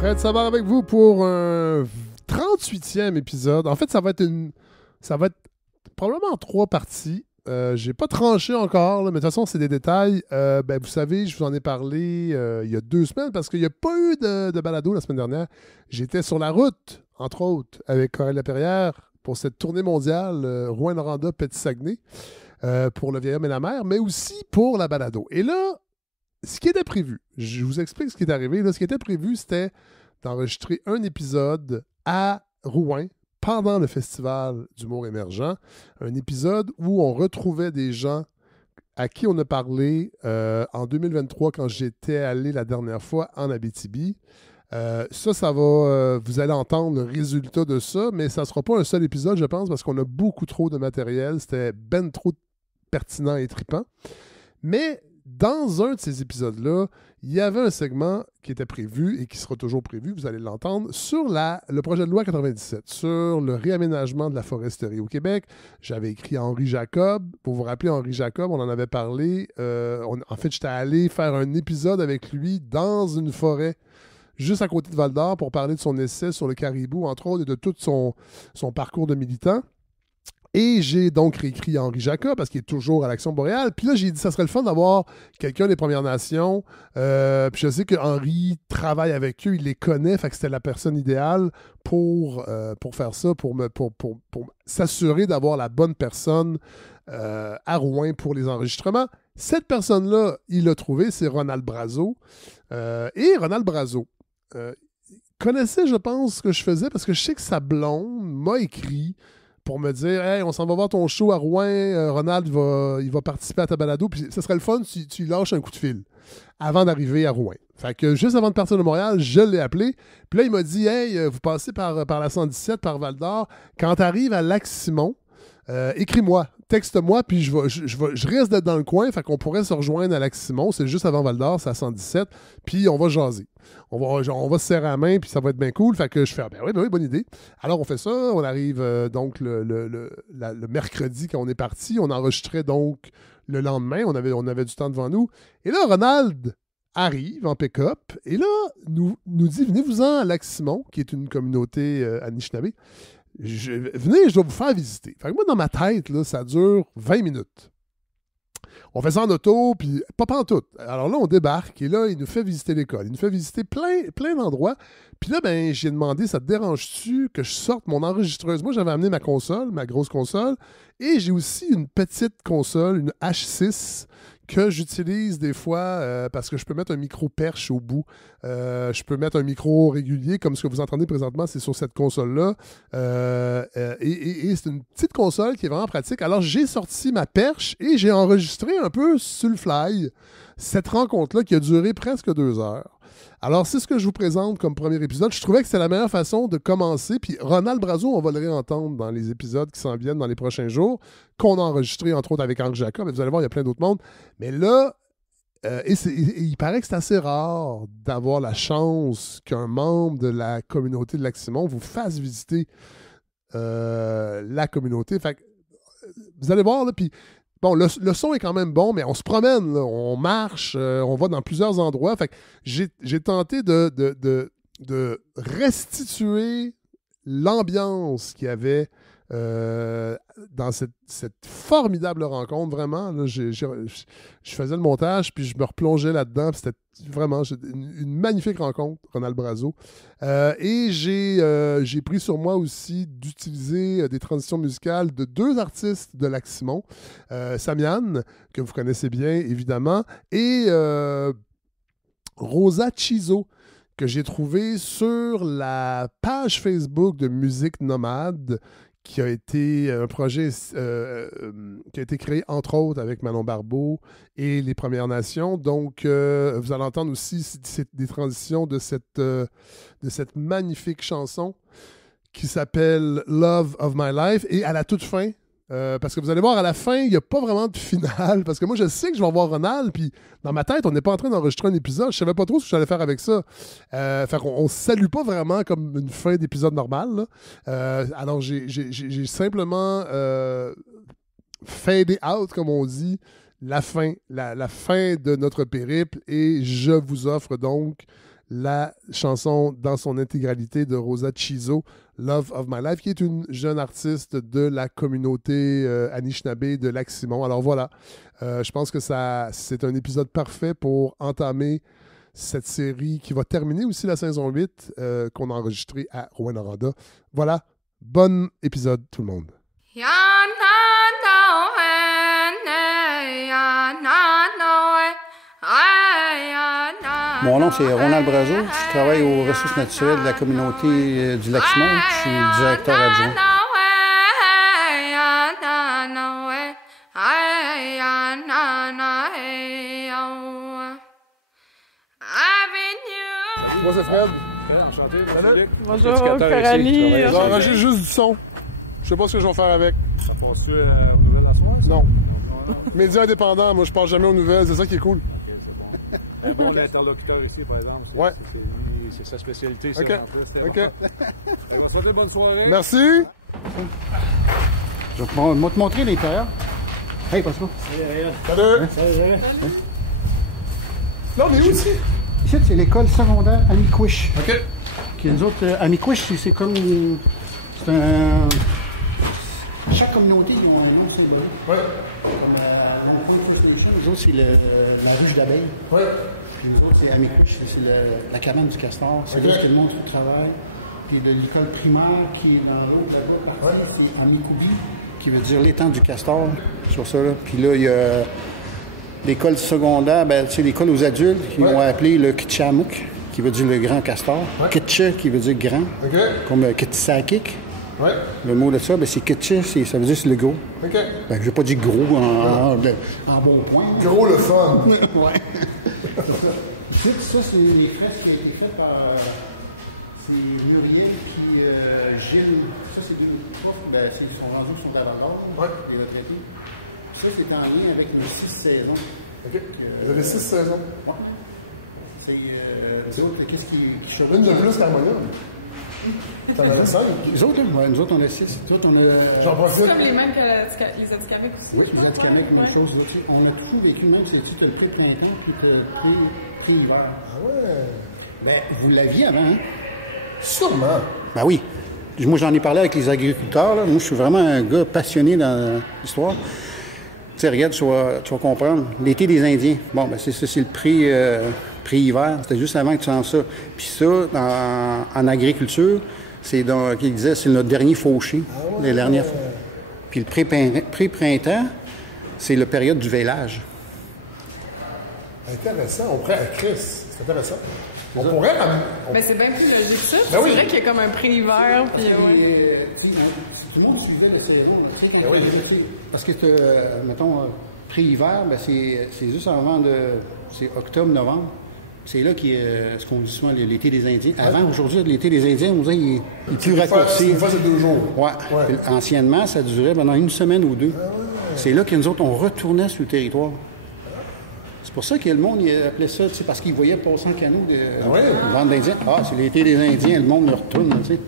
Fred Savard avec vous pour un 38e épisode. En fait, ça va être probablement en 3 parties. J'ai pas tranché encore, là, mais de toute façon, c'est des détails. Vous savez, je vous en ai parlé il y a 2 semaines parce qu'il n'y a pas eu de balado la semaine dernière. J'étais sur la route, entre autres, avec Coralie Laperrière pour cette tournée mondiale Rouyn-Noranda, Petit-Saguenay, pour Le Vieil Homme et la Mer, mais aussi pour la balado. Et là, ce qui était prévu, je vous explique ce qui est arrivé. Là, ce qui était prévu, c'était d'enregistrer un épisode à Rouyn pendant le Festival d'humour émergent. Un épisode où on retrouvait des gens à qui on a parlé en 2023 quand j'étais allé la dernière fois en Abitibi. Ça va... vous allez entendre le résultat de ça, mais ça ne sera pas un seul épisode, je pense, parce qu'on a beaucoup trop de matériel. C'était ben trop pertinent et trippant. Mais dans un de ces épisodes-là, il y avait un segment qui était prévu et qui sera toujours prévu, vous allez l'entendre, sur le projet de loi 97, sur le réaménagement de la foresterie au Québec. J'avais écrit à Henri Jacob. Pour vous rappeler, Henri Jacob, on en avait parlé. En fait, j'étais allé faire un épisode avec lui dans une forêt juste à côté de Val-d'Or pour parler de son essai sur le caribou, entre autres, et de tout son parcours de militant. Et j'ai donc réécrit à Henri Jacob parce qu'il est toujours à l'Action boréale. Puis là, j'ai dit ça serait le fun d'avoir quelqu'un des Premières Nations. Puis je sais que Henri travaille avec eux, il les connaît, fait que c'était la personne idéale pour faire ça, pour s'assurer d'avoir la bonne personne à Rouyn pour les enregistrements. Cette personne-là, il l'a trouvé, c'est Ronald Brazeau. Et Ronald Brazeau connaissait, je pense, ce que je faisais parce que je sais que sa blonde m'a écrit pour me dire « Hey, on s'en va voir ton show à Rouyn, Ronald, il va participer à ta balado, puis ce serait le fun si tu lui lâches un coup de fil avant d'arriver à Rouyn. » Fait que juste avant de partir de Montréal, je l'ai appelé, puis là, il m'a dit « Hey, vous passez par la 117, par Val-d'Or, quand tu arrives à Lac-Simon, écris-moi, texte-moi, puis je risque d'être dans le coin, fait qu'on pourrait se rejoindre à Lac-Simon, c'est juste avant Val-d'Or, c'est à 117, puis on va jaser. On va se serrer la main, puis ça va être bien cool. Fait que je fais, ben oui, bonne idée. Alors, on fait ça. On arrive donc le mercredi quand on est parti. On enregistrait donc le lendemain. On avait du temps devant nous. Et là, Ronald arrive en pick-up. Et là, nous dit, venez-vous-en à Lac-Simon, qui est une communauté Anishinaabe. Venez, je dois vous faire visiter. Fait que moi, dans ma tête, là, ça dure 20 minutes. On fait ça en auto, puis pas pantoute. Alors là, on débarque, et là, il nous fait visiter l'école. Il nous fait visiter plein d'endroits. Puis là, ben, j'ai demandé, ça te dérange-tu que je sorte mon enregistreuse? Moi, j'avais amené ma console, ma grosse console, et j'ai aussi une petite console, une H6, que j'utilise des fois parce que je peux mettre un micro perche au bout. Je peux mettre un micro régulier, comme ce que vous entendez présentement, c'est sur cette console-là. Et c'est une petite console qui est vraiment pratique. Alors, j'ai sorti ma perche et j'ai enregistré un peu sur le fly cette rencontre-là qui a duré presque 2 heures. Alors, c'est ce que je vous présente comme premier épisode. Je trouvais que c'était la meilleure façon de commencer. Puis Ronald Brazeau, on va le réentendre dans les épisodes qui s'en viennent dans les prochains jours, qu'on a enregistré, entre autres, avec Henri Jacob. Et vous allez voir, il y a plein d'autres mondes. Mais là, il paraît que c'est assez rare d'avoir la chance qu'un membre de la communauté de Lac-Simon vous fasse visiter la communauté. Fait que, vous allez voir, là, puis bon, le son est quand même bon, mais on se promène, là, on marche, on va dans plusieurs endroits. Fait que j'ai tenté de restituer l'ambiance qu'il y avait dans cette formidable rencontre. Vraiment, là, je faisais le montage, puis je me replongeais là-dedans. C'était vraiment une magnifique rencontre, Ronald Brazeau. Et j'ai pris sur moi aussi d'utiliser des transitions musicales de 2 artistes de Lac-Simon. Samian, que vous connaissez bien, évidemment, et Rosa Chizo, que j'ai trouvé sur la page Facebook de Musique Nomade, qui a été un projet qui a été créé, entre autres, avec Manon Barbeau et les Premières Nations. Donc, vous allez entendre aussi des transitions de cette magnifique chanson qui s'appelle Love of My Life. Et à la toute fin, parce que vous allez voir, à la fin, il n'y a pas vraiment de finale. Parce que moi, je sais que je vais voir Ronald, puis dans ma tête, on n'est pas en train d'enregistrer un épisode. Je savais pas trop ce que j'allais faire avec ça. Fait qu'on ne se salue pas vraiment comme une fin d'épisode normal. Alors, j'ai simplement fadé out, comme on dit, la fin de notre périple. Et je vous offre donc la chanson dans son intégralité de Rosa Chizo, Love of My Life, qui est une jeune artiste de la communauté Anishinaabe de Lac-Simon. Alors voilà, je pense que c'est un épisode parfait pour entamer cette série qui va terminer aussi la saison 8 qu'on a enregistrée à Rouyn-Noranda. Voilà, bon épisode tout le monde. Mon nom, c'est Ronald Brazo. Je travaille aux ressources naturelles de la communauté du Lac-Simon. Je suis directeur adjoint. Moi, c'est Fred. Enchanté. Salut. Bonjour, Coralie. J'enregistre juste du son. Je sais pas ce que je vais faire avec. Ça passe-tu aux nouvelles à soir? Non. Média indépendant, moi je parle jamais aux nouvelles, c'est ça qui est cool. Un bon interlocuteur ici, par exemple. Ouais. C'est sa spécialité, ça. OK. OK. On va se souhaiter bonne soirée. Merci. Je vais te montrer l'intérieur. Hey, Pascal. Salut. Salut. Là, on est où ici? Ici, c'est l'école secondaire Amiquish. OK. Nous autres, Amiquish, c'est comme... C'est un... Chaque communauté, ils ont un nom de symbole. Ouais. Nous autres, c'est la ruche d'abeilles. Ouais. Nous autres, c'est Amiquish, c'est la cabane du castor. C'est là que le monde qui travaille. Puis de l'école primaire qui est dans l'autre partie, c'est Amikubi, qui veut dire l'étang du castor, sur ça. Là. Puis là, il y a l'école secondaire, ben, c'est l'école aux adultes, qui ont appelé le Kitchamuk, qui veut dire le grand castor. Kitche, qui veut dire grand, comme Kitsakik. Ouais. Le mot de ça, ben, c'est Kitche, ça veut dire c'est le gros. OK. Ben, je vais pas dire gros en bon point. Gros le fun. Ouais. Ça, c'est les fresques qui ont été faites par Muriel qui Gilles. Ça, c'est des profs, ben, ils sont rendus sur l'avant-garde, les retraités. Ça, c'est en lien avec les 6 saisons. OK. Vous avez 6 saisons. Oui. C'est autres, qu'est-ce qui chevauche? Une de plus qu'Harmonium. T'en avais 5? Les autres, là? Ouais, nous autres, on a 6. Nous autres, on a... J'en profite. C'est comme les mêmes que les Atikamekw aussi. Oui, les Atikamekw, même chose. On a toujours vécu, même si tu as le pré-printemps puis le pré-hiver. Ah ouais? Ben, vous l'aviez avant, hein? Sûrement. Ben oui. Moi, j'en ai parlé avec les agriculteurs. Là. Moi, je suis vraiment un gars passionné dans l'histoire. Tu sais, regarde, tu vas comprendre. L'été des Indiens. Bon, ben c'est ça, c'est le pré-hiver. C'était juste avant que tu sens ça. Puis ça, en agriculture, c'est qu'il disait, c'est notre dernier fauché. Ah ouais. Les dernières fois. Puis le pré-printemps, c'est la période du vêlage. Intéressant. On pourrait à Chris. C'est intéressant. On pourrait... Mais c'est bien plus logique que ça. Ben oui. C'est vrai qu'il y a comme un pré-hiver. Puis, tout le monde suivait la saison. Parce que, mettons, pré-hiver, ben c'est juste avant de... C'est octobre-novembre. C'est là qu'il ce qu'on dit souvent l'été des Indiens. Avant, aujourd'hui, l'été des Indiens, on disait, il est plus raccourci. Une fois, c'est 2 jours. Ouais. Anciennement, ça durait pendant 1 semaine ou 2. Ah ouais. C'est là que nous autres, on retournait sur le territoire. C'est pour ça que le monde il appelait ça, parce qu'ils voyaient passer en canot de bande d'Indiens. Ah, c'est l'été des Indiens, le monde le retourne, tu sais.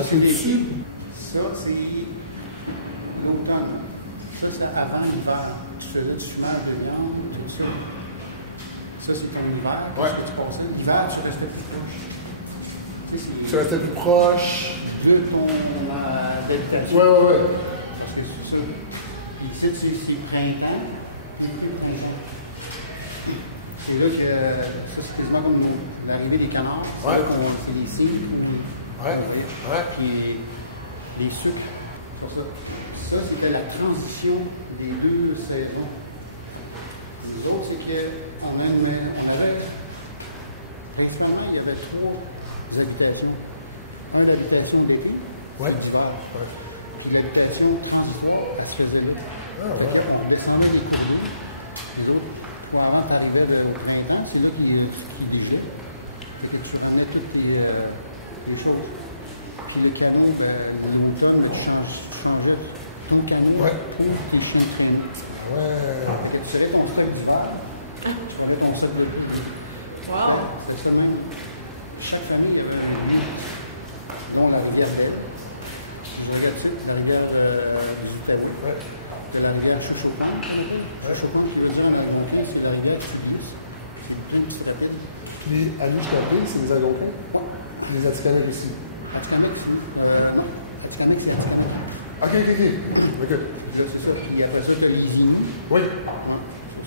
On peut dessus. Ça, c'est l'automne. Ça, c'est avant l'hiver. Tu faisais du fumage de viande, tout ça. Ça, c'est comme l'hiver. Ouais. L'hiver, tu restais plus proche. Tu restais plus proche. De ton habitation. Ouais. C'est ça. Puis ici, c'est printemps. C'est là que ça, c'est quasiment comme l'arrivée des canards. Ouais. C'est les cygnes. Ouais. Puis les sucres. Pour ça. Ça, c'était la transition des 2 saisons. Les autres, c'est qu'on avait, principalement, il y avait 3 habitations. Un, l'habitation d'été, l'hiver. Puis l'habitation transitoire, elle se faisait là. On descendait des courriers. Les autres, pour arriver le printemps, c'est là qu'ils déjettent. Et tu remets toutes les choses. Puis le canot, l'automne, tu changeais ton canot pour tes chiens de traîneau. Et tu avais ton feuille d'hiver, tu avais ton set de pluie. Wow! C'est ça même. Chaque famille avait un nom. Donc, la rivière belle. la rivière des Italiens. C'est la rivière Chouchoupan. Chouchoupan, qui veut dire en algonquin, c'est la rivière Tibus. C'est deux petites appels. Puis Anish-Kapé, c'est les Algonquins. Les Atikamekw aussi. Atikamekw, non. Atikamekw, c'est Atikamekw. Ok. C'est ça. Puis après ça, tu as les Inuits. Oui.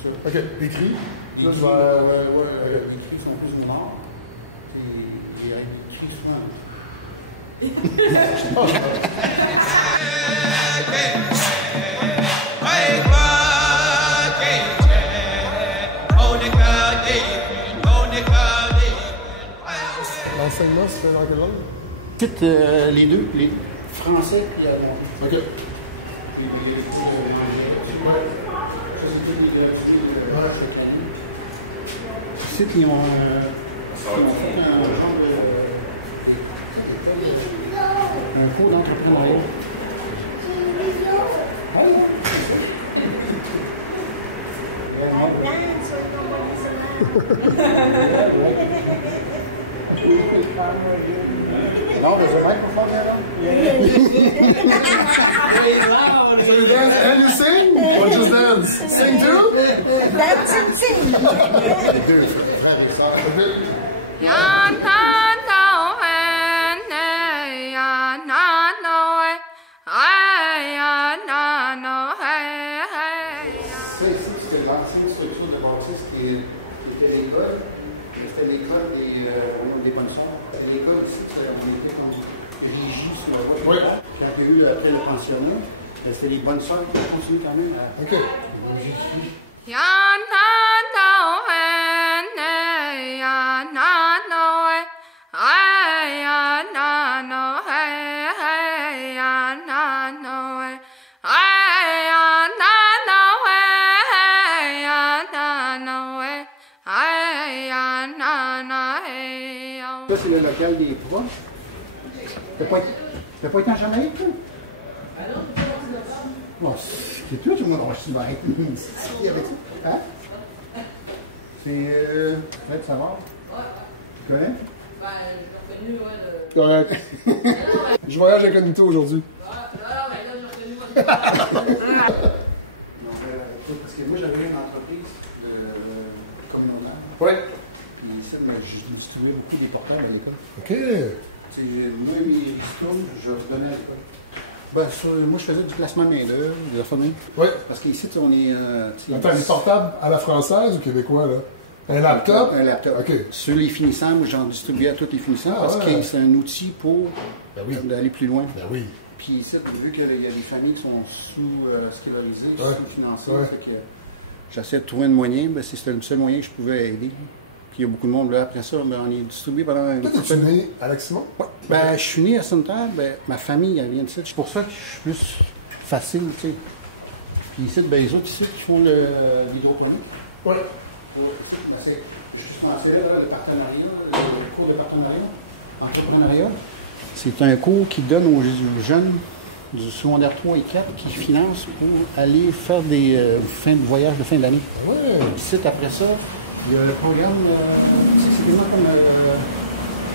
C'est ça. Ok. Les cris. Les Là, cris, je vais- les cris sont plus au nord. Et les cris souvent. L'enseignement, c'est dans quelle langue? Toutes les deux, les français et allemand. Ok. Ici, ils ont fait un genre de un cours d'entrepreneuriat. Non, there's a microphone there. So you dance and you sing? Or just dance? Sing too? Dance and sing. Deux frères et sœurs. Ça ici, c'était l'ancienne structure de bâtisse qui était l'école. C'était l'école des bonnes sœurs. L'école ici, on était comme régie sur la voie. Oui. Quand il y a eu après le pensionnat, c'est les bonnes sœurs qui continuent quand même à Ok. régie. Ça, c'est le local des profs. T'as pas été en Jamaïque, toi? Bon, c'est tout, moi, dans le Jamaïque. Il y avait tout. Hein? C'est Fred Savard. Tu connais? Correct. Je voyage incognito aujourd'hui. Non, parce que moi, j'avais une entreprise communautaire. Oui. Puis ça, je distribuais beaucoup des portails à l'école. Ok. Moi, mes ristournes, je redonnais à l'école. Ben, moi, je faisais du placement de main-d'œuvre, des affaires de même. Oui. Parce qu'ici, on est. Attends, les portables à la française ou québécois, là? Un laptop? Un laptop. OK. Sur les finissants, moi, j'en distribuais à tous les finissants parce ouais. que c'est un outil pour d'aller plus loin. Ben oui. Puis ici, vu qu'il y a des familles qui sont sous-scolarisées, sous-financées, Ouais. fait que j'essaie de trouver un moyen, ben, c'était le seul moyen que je pouvais aider. Puis il y a beaucoup de monde là. Après ça, ben, on est distribué pendant un Toi, t'es-tu né à Alexis-Mont? Ouais. Ben, je suis né à Sainte-Terre, ben, ma famille, elle vient de ça. C'est pour ça que je suis plus facile, tu sais. Puis ici, ben, les autres ici qui font l'hydroponie. Oui. C'est justement c'est là, le partenariat, le cours de partenariat, entrepreneuriat. C'est un cours qui donne aux jeunes du secondaire 3 et 4 qui financent pour aller faire des voyages de fin d'année. Ouais. Ici, après ça, il y a le programme, c'est vraiment comme,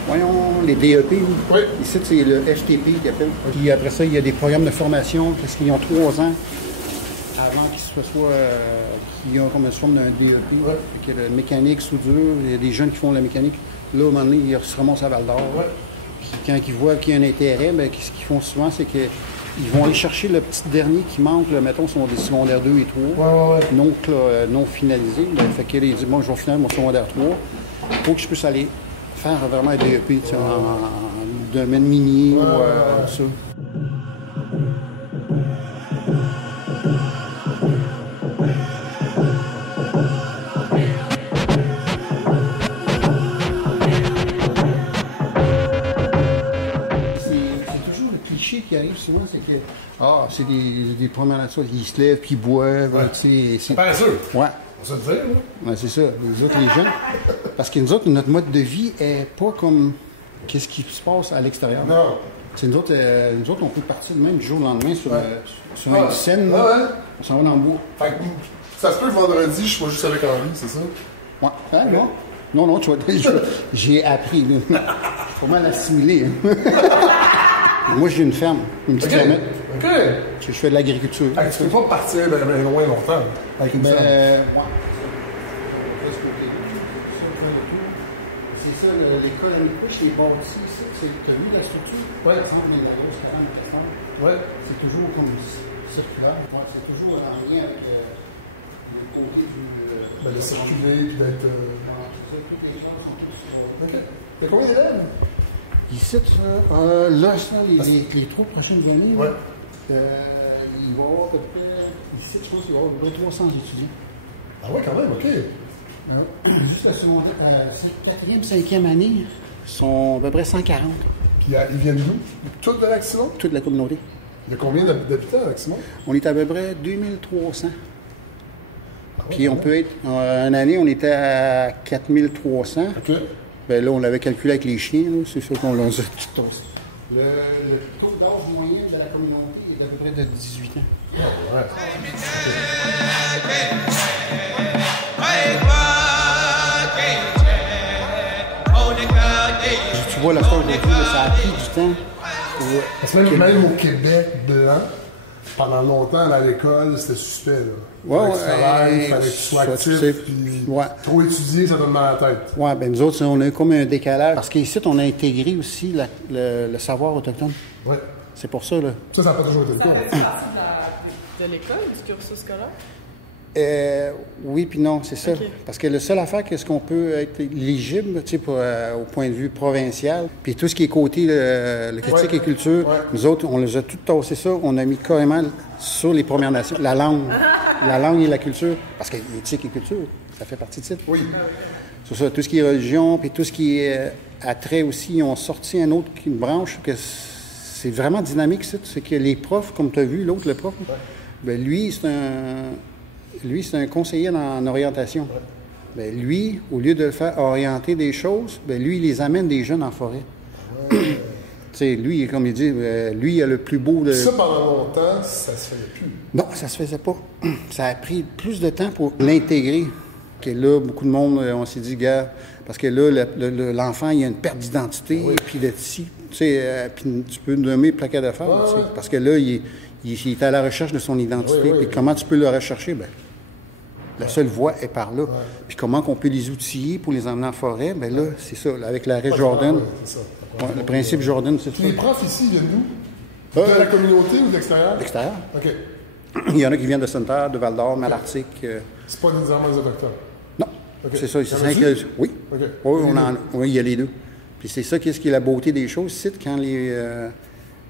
voyons, les DEP. Oui. Ici, c'est le FTP qui appelle. Puis après ça, il y a des programmes de formation parce qu'ils ont 3 ans avant qu'ils qu'ils ont comme une forme d'un DEP. Ouais. Fait que la mécanique, soudure, il y a des jeunes qui font la mécanique. Là, à un moment donné, ils se remontent à Val d'Or. Ouais. Puis quand ils voient qu'il y a un intérêt, bien, ce qu'ils font souvent, c'est qu'ils vont aller chercher le petit dernier qui manque, là, mettons, sont des secondaires 2 et 3, Ouais. non finalisés. Ben, fait qu'il dit, bon, je vais finir mon secondaire 3 pour que je puisse aller faire vraiment un DEP tu sais, en domaine minier ou ça. Qui arrive souvent, c'est que c'est des promenades, ils se lèvent puis ils boivent. Ouais. C'est Bien sûr. Ouais. On va se le dire, là. Ouais, c'est ça. Les autres, les jeunes. Parce que nous autres, notre mode de vie est pas comme qu'est-ce qui se passe à l'extérieur. Non. C'est nous autres, on peut partir même du jour au lendemain sur une scène. Ouais. On s'en va dans le bois. Fait que ça se peut que vendredi, je sois juste avec Henri, c'est ça? Ouais. Hein, non, tu vois, j'ai appris. Là. Je suis pas mal assimilé. Moi, j'ai une ferme, une petite fermette. OK. Je fais de l'agriculture. Hey, tu peux pas partir ben loin longtemps avec une ferme. C'est ça, l'école à Micouche, les bâtis, c'est tu as vu la structure? Oui. Par exemple, les Laos, 40 personnes. Oui. C'est toujours comme circulaire. Ouais, c'est toujours en lien avec le côté du. De circuler puis d'être. Voilà, c'est ça, tous les gens sont tous sur. OK. T'as combien d'élèves? Ici, là, ça, les 3 prochaines années, Ouais. il va y avoir à peu près. Ici, je pense qu'il va y avoir à peu près 300 étudiants. Ah ouais, quand même, OK. Jusqu'à ce moment, 4e, 5e année, sont à peu près 140. Puis ils viennent d'où? Toutes de Lac-Simon? Toute la communauté. Il y a combien d'habitants à Lac-Simon? On est à peu près 2300. Ah ouais, Puis on peut être. Une année, on était à 4300. OK. Ben là, on l'avait calculé avec les chiens, là, c'est sûr qu'on l'a tout tassé. Le taux d'âge moyen de la communauté est à peu près de 18 ans. Ah ouais. Tu vois, la fois aujourd'hui, ça a pris du temps. Parce que même au Québec blanc, pendant longtemps, à l'école, c'était suspect. Là. Ouais, il fallait que tu sois actif. Puis trop étudier, ça donne mal à la tête. Oui, ben nous autres, on a comme un décalage. Parce qu'ici, on a intégré aussi le savoir autochtone. Oui. C'est pour ça, là. Ça n'a pas toujours été le Ça cas. fait partie de l'école, du cursus scolaire? Oui, puis non, c'est ça. Okay. Parce que la seule affaire, qu'est-ce qu'on peut être éligible, tu sais, au point de vue provincial, puis tout ce qui est côté le critique et culture, nous autres, on les a tout tassé ça, on a mis carrément sur les Premières Nations, la langue et la culture, parce que l'éthique et culture, ça fait partie de ça. Oui. C'est ça, tout ce qui est religion, puis tout ce qui est attrait aussi, ils ont sorti une branche que c'est vraiment dynamique, ça. C'est que les profs, comme tu as vu, l'autre, le prof, ben lui, c'est un conseiller en orientation. Ben lui, au lieu de le faire orienter des choses, ben lui, il les amène des jeunes en forêt. Tu sais, lui, comme il dit, lui, il a le plus beau de... Ça, pendant longtemps, ça se faisait plus. Non, ça se faisait pas. Ça a pris plus de temps pour l'intégrer. Que là, beaucoup de monde, on s'est dit, gars, parce que là, l'enfant, il a une perte d'identité, puis de ti, tu sais, puis tu peux nommer plaquet de fer, tu sais, parce que là, il est à la recherche de son identité. Puis comment tu peux le rechercher? Ben, la seule voie est par là. Puis comment qu'on peut les outiller pour les emmener en forêt? Ben là, c'est ça, là, avec l'arrêt Jordan. C'est ça. Le principe Jordan, c'est ça. Les profs ici, ils viennent d'où? De la communauté ou de l'extérieur? L'extérieur. OK. Il y en a qui viennent de Sainte-Terre, de Val-d'Or, Malartic. C'est pas nécessairement les autochtones? Non, Okay. c'est ça. Il y en a-tu? Oui. Okay. Oui, il y a les deux. Puis c'est ça, qu'est-ce qui est la beauté des choses, c'est quand les...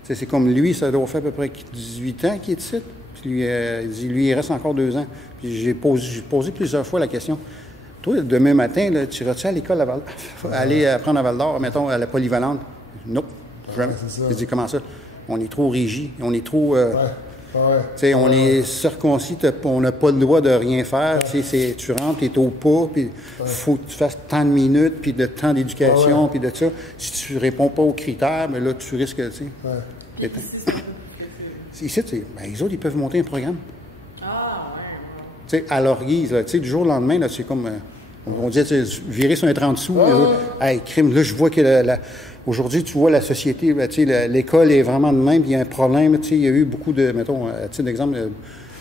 c'est comme lui, ça doit faire à peu près 18 ans qu'il est ici. Puis lui, il dit, lui, il reste encore 2 ans. Puis j'ai posé plusieurs fois la question. Toi, demain matin, là, tu iras-tu à l'école aller apprendre à Val-d'Or, mettons, à la polyvalente? Non, jamais. Il dit, comment ça? On est trop rigide, on est trop... on est circoncis, on n'a pas le droit de rien faire. Tu rentres, tu es au pas, puis il faut que tu fasses tant de minutes, puis de temps d'éducation, puis de ça. Si tu réponds pas aux critères, mais là, tu risques, tu sais. Ici, les autres, ils peuvent monter un programme. Tu sais, à leur guise, tu sais, du jour au lendemain, là, c'est comme, on dit, virer sur un 30 sous. Hey, crime, là, je vois que aujourd'hui, tu vois la société, ben, tu sais, l'école est vraiment de même, puis il y a un problème, tu sais, il y a eu beaucoup de, mettons, à titre d'exemple,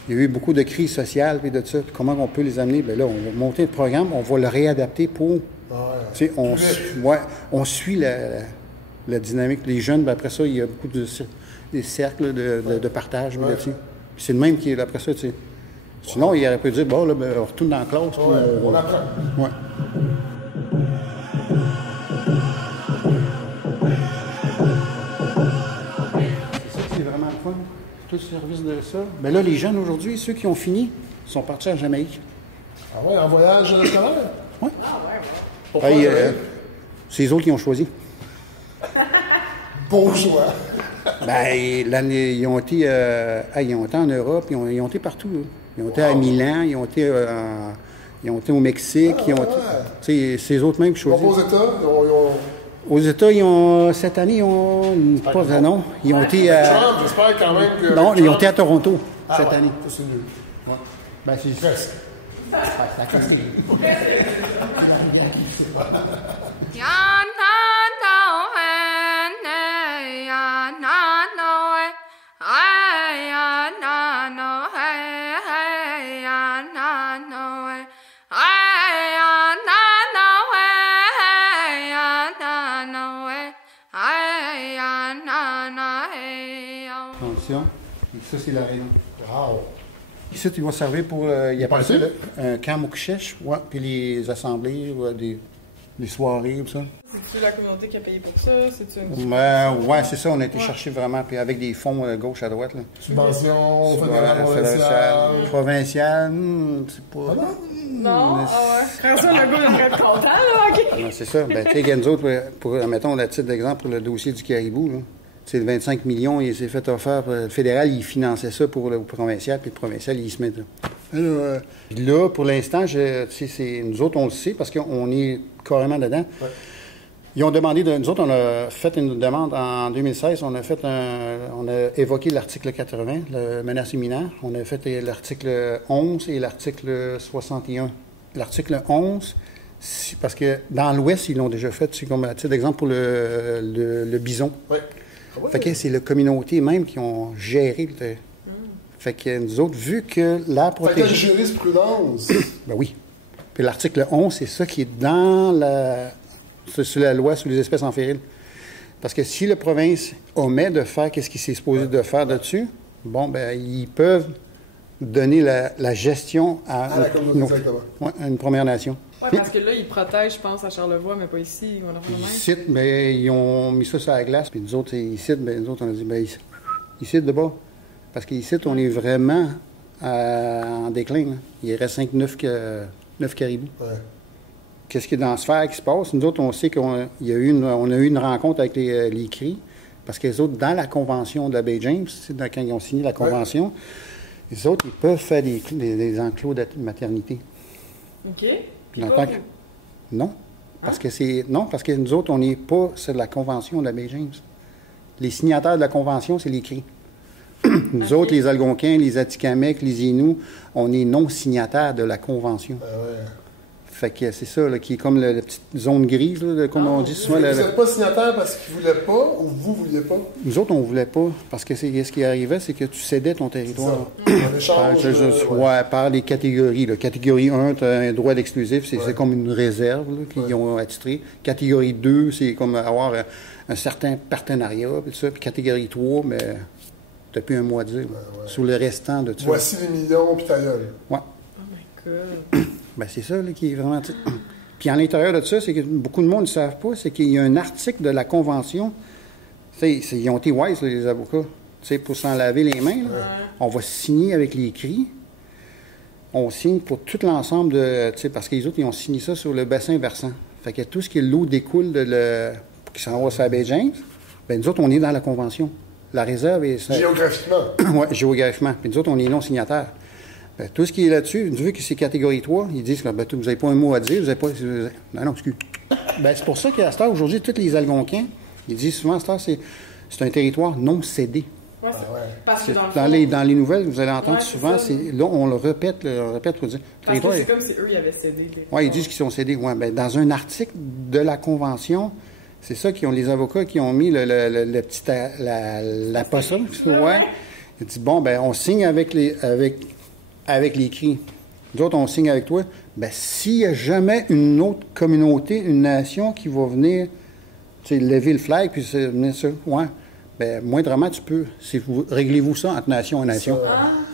il y a eu beaucoup de crises sociales, puis de ça, puis comment on peut les amener? Bien là, on va monter le programme, on va le réadapter pour, tu sais, on suit la dynamique. Les jeunes, ben, après ça, il y a beaucoup des cercles de partage, là, tu sais. Puis c'est le même qui est, après ça, tu sais. Sinon, il aurait pu dire, bon, là, ben, on retourne dans la classe. On apprend. Ouais. C'est ça qui est vraiment le fun. Tout le service de ça. Ben là, les jeunes aujourd'hui, ceux qui ont fini, sont partis en Jamaïque. Ah ouais, en voyage scolaire? Oui. Pourquoi? C'est les autres qui ont choisi. Bon choix. Ben, l'année, ils ont été en Europe, ils ont été partout. Là. Ils ont été à Milan, ils ont été au Mexique, c'est les autres mêmes qui choisissent. Aux États, Aux États, cette année, ils ont pas de nom. Ils ont été à... J'espère quand même que... Non, ils ont été à Toronto cette année. Ça, c'est mieux. Ben, c'est Presque. Ya na na hen ne ya na Transition. Et ça, c'est l'aréna. Wow. Ici, il va servir pour, il appelle ça un camp mokshech, ouais, puis les assemblées, des soirées, tout ça. C'est-tu la communauté qui a payé pour ça? C'est-tu une... Ouais, c'est ça, on a été chercher vraiment, puis avec des fonds gauche à droite. Là. Subvention, fédérale, provinciale. Provinciale, c'est pas... Non? Ah ouais. Frère ça, le gars, il devrait être content, là, OK? Non, c'est ça. Ben, tu sais, nous autres, mettons, le titre d'exemple pour le dossier du caribou, là. C'est le 25 millions, il s'est fait offert. Le fédéral, il finançait ça pour le provincial, puis le provincial, il se met là. Là, pour l'instant, nous autres, on le sait parce qu'on est carrément dedans. Ouais. Ils ont demandé, nous autres, on a fait une demande en 2016, on a évoqué l'article 80, le menace imminente. On a fait l'article 11 et l'article 61. L'article 11, parce que dans l'Ouest, ils l'ont déjà fait, c'est comme à titre d'exemple pour le bison. Ouais. Ouais. Fait que c'est la communauté même qui ont géré le... Fait que nous autres, vu que la protéger... Fait que la jurisprudence... Ben oui. Puis l'article 11, c'est ça qui est dans sur la loi sur les espèces en péril. Parce que si la province omet de faire ce qu'il s'est supposé de faire dessus, bon, ben ils peuvent donner la gestion à une Première Nation. Oui, parce que là, ils protègent, je pense, à Charlevoix, mais pas ici. Ici, ben, ils ont mis ça sur la glace, puis nous autres, ici, ben, nous autres, on a dit, ben, ici, de bas. Parce qu'ici, on est vraiment en déclin. Là. Il reste 9 caribous. Ouais. Qu'est-ce qui est dans la sphère qui se passe? Nous autres, on sait qu'on a eu une rencontre avec les CRI, parce que les autres, dans la convention de la baie James, quand ils ont signé la convention, les autres, ils peuvent faire des enclos de maternité. OK. Non. Parce que nous autres, on n'est pas sur la convention de la baie James. Les signataires de la convention, c'est les CRI. Nous autres, les Algonquins, les Atikamekw, les Inuits, on est non signataires de la convention. Fait que c'est ça, là, qui est comme la petite zone grise, là, comme on dit souvent. Vous n'êtes pas signataire parce qu'ils ne voulaient pas ou vous ne vouliez pas? Nous autres, on ne voulait pas. Parce que ce qui arrivait, c'est que tu cédais ton territoire. Par les catégories. Là. Catégorie 1, tu as un droit d'exclusif, c'est comme une réserve qu'ils ont attitré. Catégorie 2, c'est comme avoir un certain partenariat. Puis catégorie 3, mais tu n'as plus un mot à dire sur le restant de tout. Voici les millions, puis ta gueule. Ouais. Oh my God. Ben c'est ça là, qui est vraiment... Puis à l'intérieur de ça, c'est que beaucoup de monde ne savent pas, c'est qu'il y a un article de la Convention. Ils ont été wise, là, les avocats, pour s'en laver les mains. Là. On va signer avec les CRI. On signe pour tout l'ensemble de... Parce que les autres, ils ont signé ça sur le bassin versant. Fait que tout ce qui est l'eau découle qui s'en va sur la baie James, ben nous autres, on est dans la Convention. La réserve est... Géographiquement. Oui, géographiquement. Puis nous autres, on est non signataires. Ben, tout ce qui est là-dessus, vu que c'est catégorie 3, ils disent que ben, vous n'avez pas un mot à dire, vous n'avez pas... Non, excuse. Ben, c'est pour ça qu'à cette heure, aujourd'hui, tous les Algonquins, ils disent souvent à cette heure, c'est un territoire non cédé. Oui, parce que dans les nouvelles, vous allez entendre souvent, là, on le répète pour dire... Parce que c'est comme si eux, ils avaient cédé. Oui, ils disent qu'ils sont cédés. Ouais, ben, dans un article de la Convention, c'est ça qu'ils ont, les avocats qui ont mis le petit... l'apostrophe. Ouais. Ils disent, bon, ben, on signe avec les CRI. Nous autres, on signe avec toi. Bien, s'il n'y a jamais une autre communauté, une nation qui va venir lever le flag, puis venir ça, ouais, bien, moindrement, tu peux. Réglez-vous ça entre nation et nation.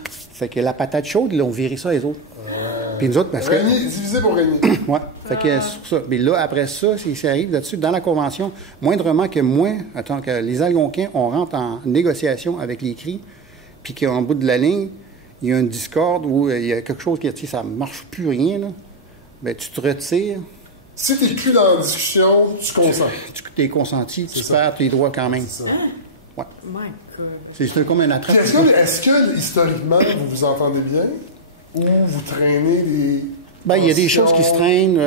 Fait que la patate chaude, ils ont viré ça, les autres. Puis nous autres, parce que... Divisé pour régner. Oui. Fait que sur ça. Mais là, après ça, ça arrive là-dessus, dans la Convention, moindrement que que les Algonquins, on rentre en négociation avec les CRI, puis qu'en bout de la ligne, il y a une discorde où il y a quelque chose qui dit ça ne marche plus rien, là. Bien, tu te retires. Si tu n'es plus dans la discussion, tu consens. Tu es consenti, tu perds tes droits quand même. C'est ça. Ouais. My God. C'est comme un attrape. Est-ce que, historiquement, vous vous entendez bien? Ou vous traînez des... Bien, il y a des choses qui se traînent.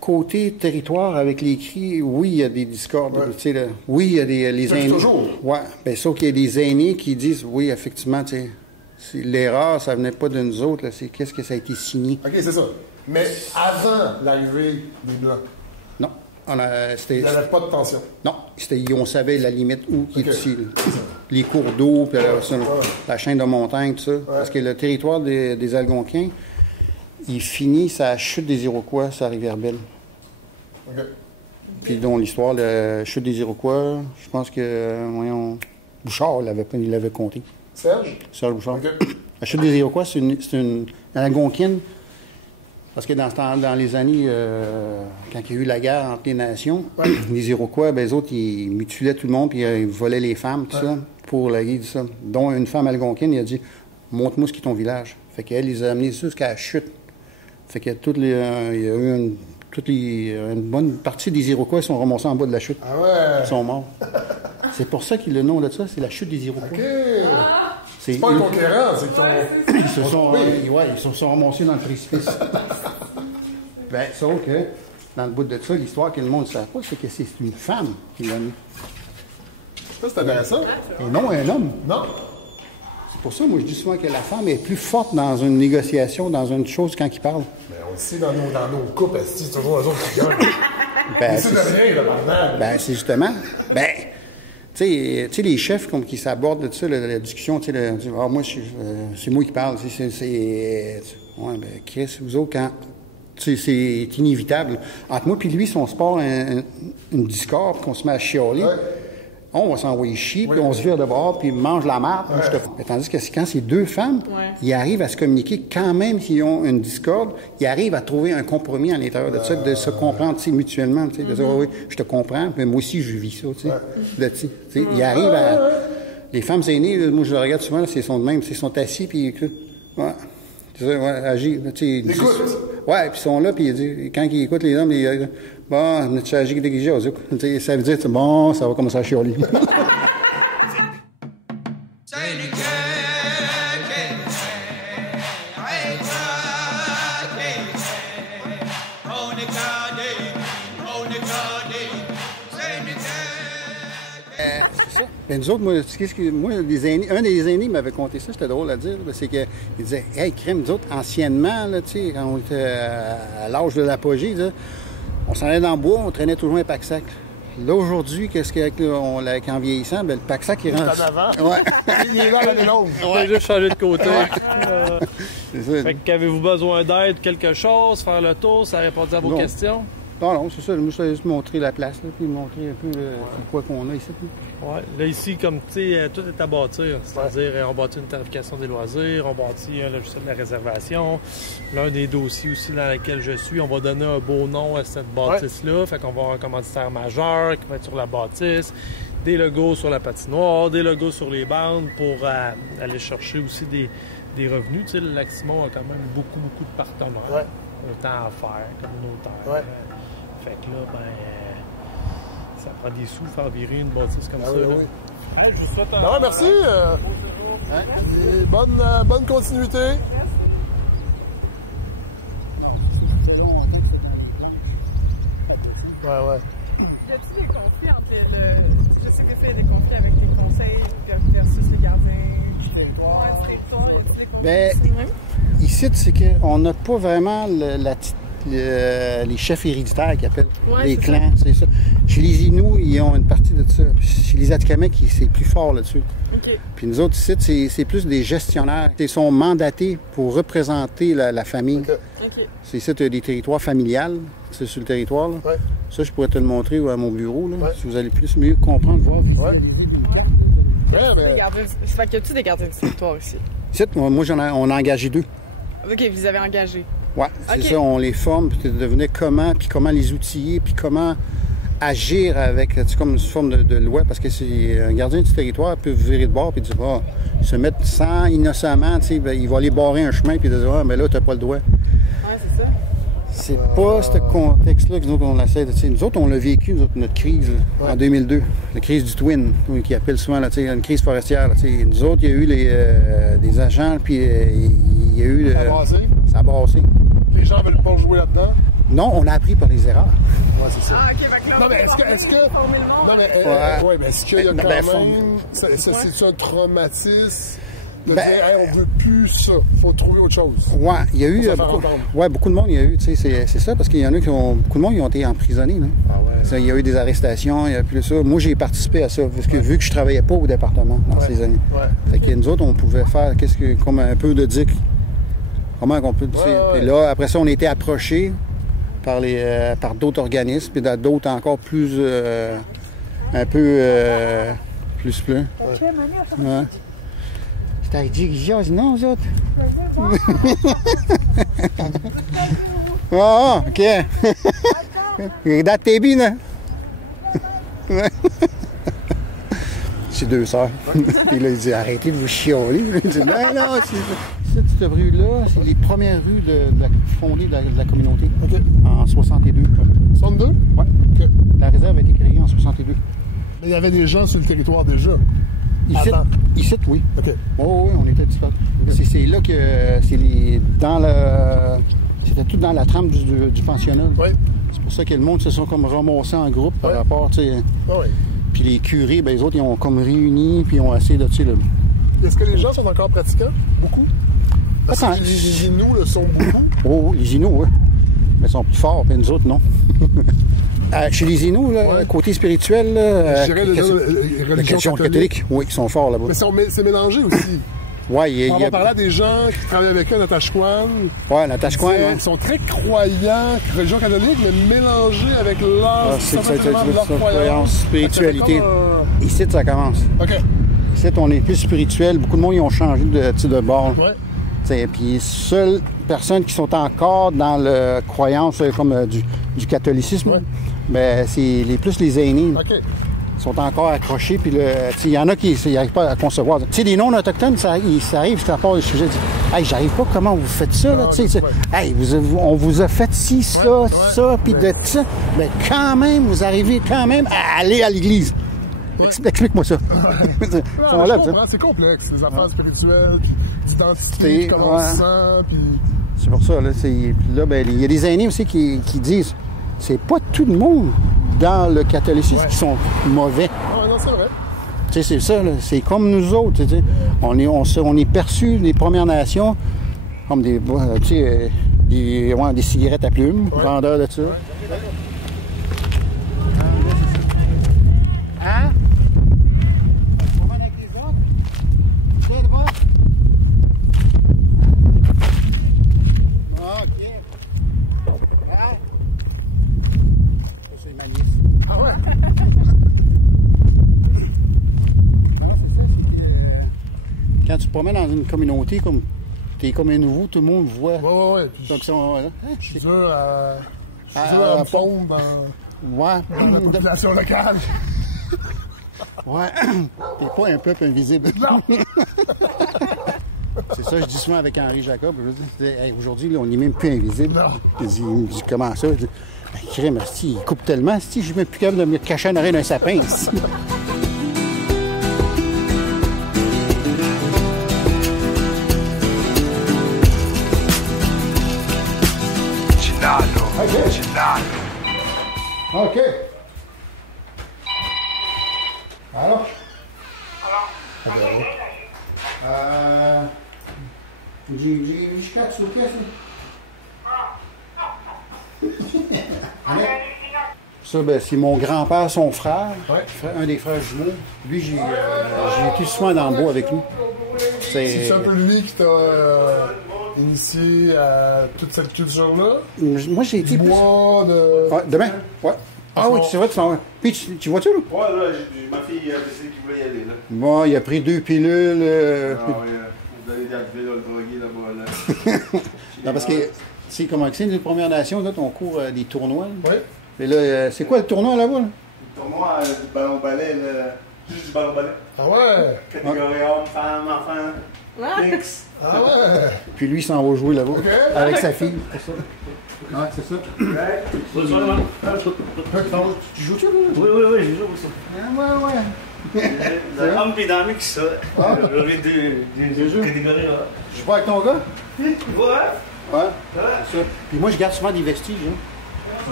Côté territoire, avec les CRI, oui, il y a des discordes. Ouais. Oui, il y a les aînés. Toujours. Oui, bien, sauf qu'il y a des aînés qui disent, oui, effectivement, l'erreur, ça venait pas de nous autres, c'est qu'est-ce que ça a été signé. OK, c'est ça. Mais avant l'arrivée des Blancs, non. Il n'y avait pas de tension. Non, on savait la limite où qui est ici. Les cours d'eau, puis la chaîne de montagne, tout ça. Ouais. Parce que le territoire des Algonquins, il finit sa chute des Iroquois sur la rivière Belle. OK. Puis dont l'histoire, la chute des Iroquois, je pense que, voyons, Bouchard, il l'avait compté. Serge Bouchard. OK. La chute des Iroquois, c'est une algonquine. Parce que dans les années, quand il y a eu la guerre entre les nations, les Iroquois, ben, les autres, ils mutilaient tout le monde, puis ils volaient les femmes, tout ça, pour la guerre, tout ça. Dont une femme algonquine, il a dit « Montre-moi ce qui est ton village ». Fait qu'elle les a amenés jusqu'à la chute. Fait que il y a eu une bonne partie des Iroquois sont remontés en bas de la chute. Ah ouais? Ils sont morts. C'est pour ça que le nom de ça, c'est la chute des Iroquois. OK. C'est pas un conquérant, c'est qu'ils Ils se sont remontés dans le précipice. Ben, ça, OK. Dans le bout de ça, l'histoire que le monde ne savait pas, c'est que c'est une femme qui l'a mis. Ça, c'est intéressant. Et non un homme. Non? C'est pour ça, moi, je dis souvent que la femme est plus forte dans une négociation, dans une chose, quand il parle. Mais on le sait dans nos couples, c'est toujours eux autres qui gagnent. Ben, C'est de rien, là, maintenant. ben, c'est justement... Ben, tu sais, les chefs comme qui s'abordent de ça, la discussion, tu sais, moi, c'est moi qui parle. Ouais, ben, Chris, vous autres, quand... C'est inévitable. Entre moi et lui, si on se part une discorde, qu'on se met à chialer, on va s'envoyer chier, puis on se vire de bord, puis mange la marde. Tandis que quand c'est deux femmes, ils arrivent à se communiquer quand même s'ils ont une discorde, ils arrivent à trouver un compromis à l'intérieur de ça, de se comprendre mutuellement, de dire oui, je te comprends, mais moi aussi je vis ça. Ils arrivent à... Les femmes aînées, moi je le regarde souvent, c'est sont de même, ils sont assis, puis agir. Ouais, puis ils sont là, puis quand ils écoutent les hommes, ils disent bon, tu agis dégagé, ça veut dire bon, ça va commencer à chialer. Ben nous autres, moi, un des aînés m'avait conté ça, c'était drôle à dire, c'est qu'il disait « Hey, crème, nous autres, anciennement, là, quand on était à l'âge de l'apogée, on s'en allait dans le bois, on traînait toujours un pack-sac. Là, aujourd'hui, qu'en vieillissant, ben, le pack-sac, il rentre... en avant. Ouais. Il est là, l'année longue. On a juste changé de côté. C'est ça. Fait qu'avez-vous besoin d'aide, quelque chose, faire le tour, ça répond à vos questions? Non, c'est ça. Moi, je vais juste montrer la place, là, puis montrer un peu c'est quoi qu'on a ici. Oui, là ici, comme tu sais, tout est à bâtir. C'est-à-dire, on bâtit une tarification des loisirs, on bâtit un logiciel de la réservation. L'un des dossiers aussi dans lequel je suis, on va donner un beau nom à cette bâtisse-là. Fait qu'on va avoir un commanditaire majeur qui va être sur la bâtisse, des logos sur la patinoire, des logos sur les bandes pour aller chercher aussi des revenus. Tu sais, le Lac-Simon a quand même beaucoup de partenaires. Autant à faire, communautaire. Fait que là, ça prend des sous faire virer une bâtisse comme ça. Oui. Hey, je vous souhaite un... Non, merci. Bonne continuité. Ouais. Y a-t-il des conflits entre je sais que y a des conflits avec les conseils versus les gardiens du territoire? Y a-t-il des conflits? Ici, c'est qu'on n'a pas vraiment les chefs héréditaires qu'ils appellent, les clans, c'est ça. Chez les Inuits, ils ont une partie de ça. Chez les Atikamekw, c'est plus fort là-dessus. Puis nous autres ici, c'est plus des gestionnaires. Ils sont mandatés pour représenter la famille. C'est ça, tu as des territoires familiales, c'est sur le territoire. Là. Ça, je pourrais te le montrer à mon bureau, là, si vous allez mieux comprendre, voir. Fait que y a-tu des gardiens du territoire ici? Ici, moi on a engagé 2. OK, vous les avez engagés. Oui, c'est ça, on les forme, puis devenait comment les outiller, puis comment agir avec, comme une forme de loi, parce que c'est un gardien du territoire peut virer de bord puis dire, se mettre sans innocemment, il va aller barrer un chemin puis dire, mais là, tu n'as pas le droit. C'est ça. C'est pas ce contexte-là que nous autres, on essaie de... Nous autres, on l'a vécu, notre crise, en 2002, la crise du Twin, qui appelle souvent une crise forestière. Nous autres, il y a eu des agents, puis il y a eu... Ça a brassé. Les gens veulent pas jouer là-dedans? Non, on a appris par les erreurs. Oui, c'est ça. OK, fait que là, non, mais est-ce qu'il y a quand même... C'est un traumatisme de dire, hey, on veut plus ça, il faut trouver autre chose. Oui, il y a eu beaucoup de monde, il y a eu, c'est ça, parce qu'il y en a beaucoup de monde, ils ont été emprisonnés. Là. Il y a eu des arrestations, il y a plus ça. Moi, j'ai participé à ça, parce que vu que je ne travaillais pas au département dans ces années. Fait que nous autres, on pouvait faire comme un peu de dic. Comment qu'on peut... Puis là, après ça, on a été approchés par d'autres organismes, puis d'autres encore plus... un peu Plus. Ouais. T'as dit que j'ai dit non, vous autres? Ah, OK. Regarde tes billes, là. C'est 2 sœurs. Puis là, il dit, arrêtez de vous chialer. Il dit, non, cette rue-là, c'est les premières rues fondées de la communauté. OK. En 62. 62? Oui. OK. La réserve a été créée en 62. Mais il y avait des gens sur le territoire déjà. Ici, oui. OK. Oh, oui, on était disparus. C'est là que c'était tout dans la trame du pensionnat. Oui. C'est pour ça que le monde se sont comme ramassés en groupe par rapport, tu sais. Ah oui. Puis les curés, ben les autres, ils ont comme réuni, puis ils ont essayé de, tu sais, là. Est-ce que les gens sont encore pratiquants? Beaucoup? Parce que les Inuits le sont beaucoup. Oh, les Inuits, oui. Mais ils sont plus forts, puis nous autres, non. Chez les Inuits, là, côté spirituel, là, je dirais les religions catholiques. Oui, qui sont forts là-bas. Mais c'est mélangé aussi. Oui, on va parler à des gens qui travaillent avec eux à Natashquan. Oui, Natashquan. Ils sont très croyants, religion catholique, mais mélangés avec leur croyance, spiritualité. Ici, ça commence. OK. Ici, on est plus spirituel. Beaucoup de monde, ils ont changé de bord. Ouais. Puis les seules personnes qui sont encore dans la croyance comme du catholicisme, ben, c'est plus les aînés. OK. Ils sont encore accrochés, puis il y en a qui n'arrivent pas à concevoir. Tu sais, des non-autochtones, ça arrive, à part le sujet. Hey, j'arrive pas, comment vous faites ça, là? Hey, on vous a fait ci, ça, puis de ça. Mais quand même, vous arrivez quand même à aller à l'église. Explique-moi ça. C'est complexe, les affaires spirituelles, d'identité, comment on se sent, puis... C'est pour ça, là. Puis là, ben, il y a des aînés aussi qui disent, c'est pas tout le monde dans le catholicisme qui sont mauvais. Ah non, c'est vrai. Tu sais, c'est ça, là. C'est comme nous autres, tu sais. On est perçus, les Premières Nations, comme des cigarettes à plumes, vendeurs de ça. Hein? Tu promènes avec les autres? Tu sais, là-bas? OK. Hein? Ça, c'est Malice. Ah ouais? Quand tu te promènes dans une communauté, comme t'es comme un nouveau, tout le monde voit. Ouais. Donc, je suis dur à me fondre dans la population locale. Ouais. T'es pas un peuple invisible. Non. C'est ça, je dis souvent avec Henri Jacob. Je dis, hey, aujourd'hui, là, on n'est même plus invisible. Non. Il me dit, comment ça? Je dis, ben, crème, il coupe tellement, je suis même plus capable de me cacher en arrière d'un sapin. OK. Alors? J'ai jusqu'à sur pièce. Ça, ben, c'est mon grand-père, son frère, un des frères jumeaux. Lui, j'ai été souvent dans le bois avec lui. C'est un peu lui qui t'a initié à toute cette culture-là? Moi, j'ai été bois de... Ouais, demain? Ouais. Ah oui, c'est vrai, tu s'en vas. Puis, tu vois-tu, là? Ouais, là, ma fille a décidé qu'il voulait y aller, là. Bon, il a pris 2 pilules. Ah oui, vous allez d'arriver, là, le drogué, là-bas, là. Non, parce que, tu sais, comment c'est, les Premières Nations, là, on court des tournois. Oui. Et là, c'est quoi le tournoi, là-bas, là? Le tournoi du ballon-ballet, là. Juste du ballon-ballet. Ah ouais? Catégorie homme, femme, enfant, mix. Ah ouais? Puis lui, il s'en va jouer là-bas. OK. Avec sa fille. C'est ça. Ouais, c'est ça. Tu joues-tu, là? Oui, je joue aussi. Ouais. Homme pis dans mix, ça. J'aurais deux catégories, là. Je joue pas avec ton gars? Ouais. Ouais. C'est ça. Puis moi, je garde souvent des vestiges, hein.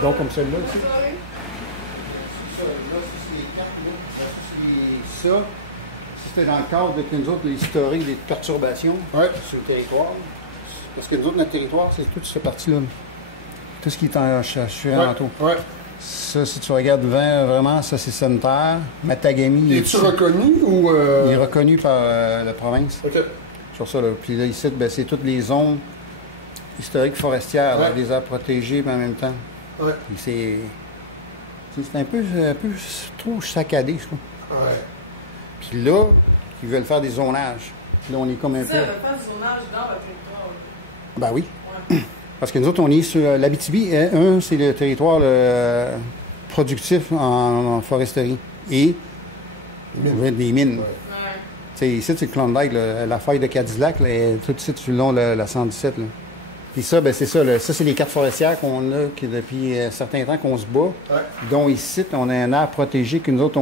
Donc, comme celle-là, aussi. C'est ça. Là, c'est les cartes, là. Ça, c'est ça. C'était dans le cadre de nous autres, l'historique des perturbations sur le territoire. Parce que nous autres, notre territoire, c'est toute cette partie-là. Tout ce qui est en Churanto. Ouais. Ça, si tu regardes vraiment, ça, c'est sanitaire. Matagami. Es-tu reconnu ou... Il est reconnu par la province. OK. Sur ça, là. Puis là, ici, ben, c'est toutes les zones historiques forestières, là, des aires protégées, mais en même temps. Ouais. C'est un peu trop saccadé, je trouve. Ouais. Puis là, ils veulent faire des zonages. Puis là, on est comme un peu... Ça, elle veut faire du zonage dans votre territoire. Ben oui. Ouais. Parce que nous autres, on est sur l'Abitibi. C'est le territoire productif en foresterie. Et des mines. Ouais. Ici, c'est le Klondike, la faille de Cadillac, là, est tout de suite sur le long de la 117. Là. Puis ça, ben, c'est ça. Ça, c'est les cartes forestières qu'on a depuis un certain temps qu'on se bat. Ouais. Dont ici, on a un aire protégé que nous autres,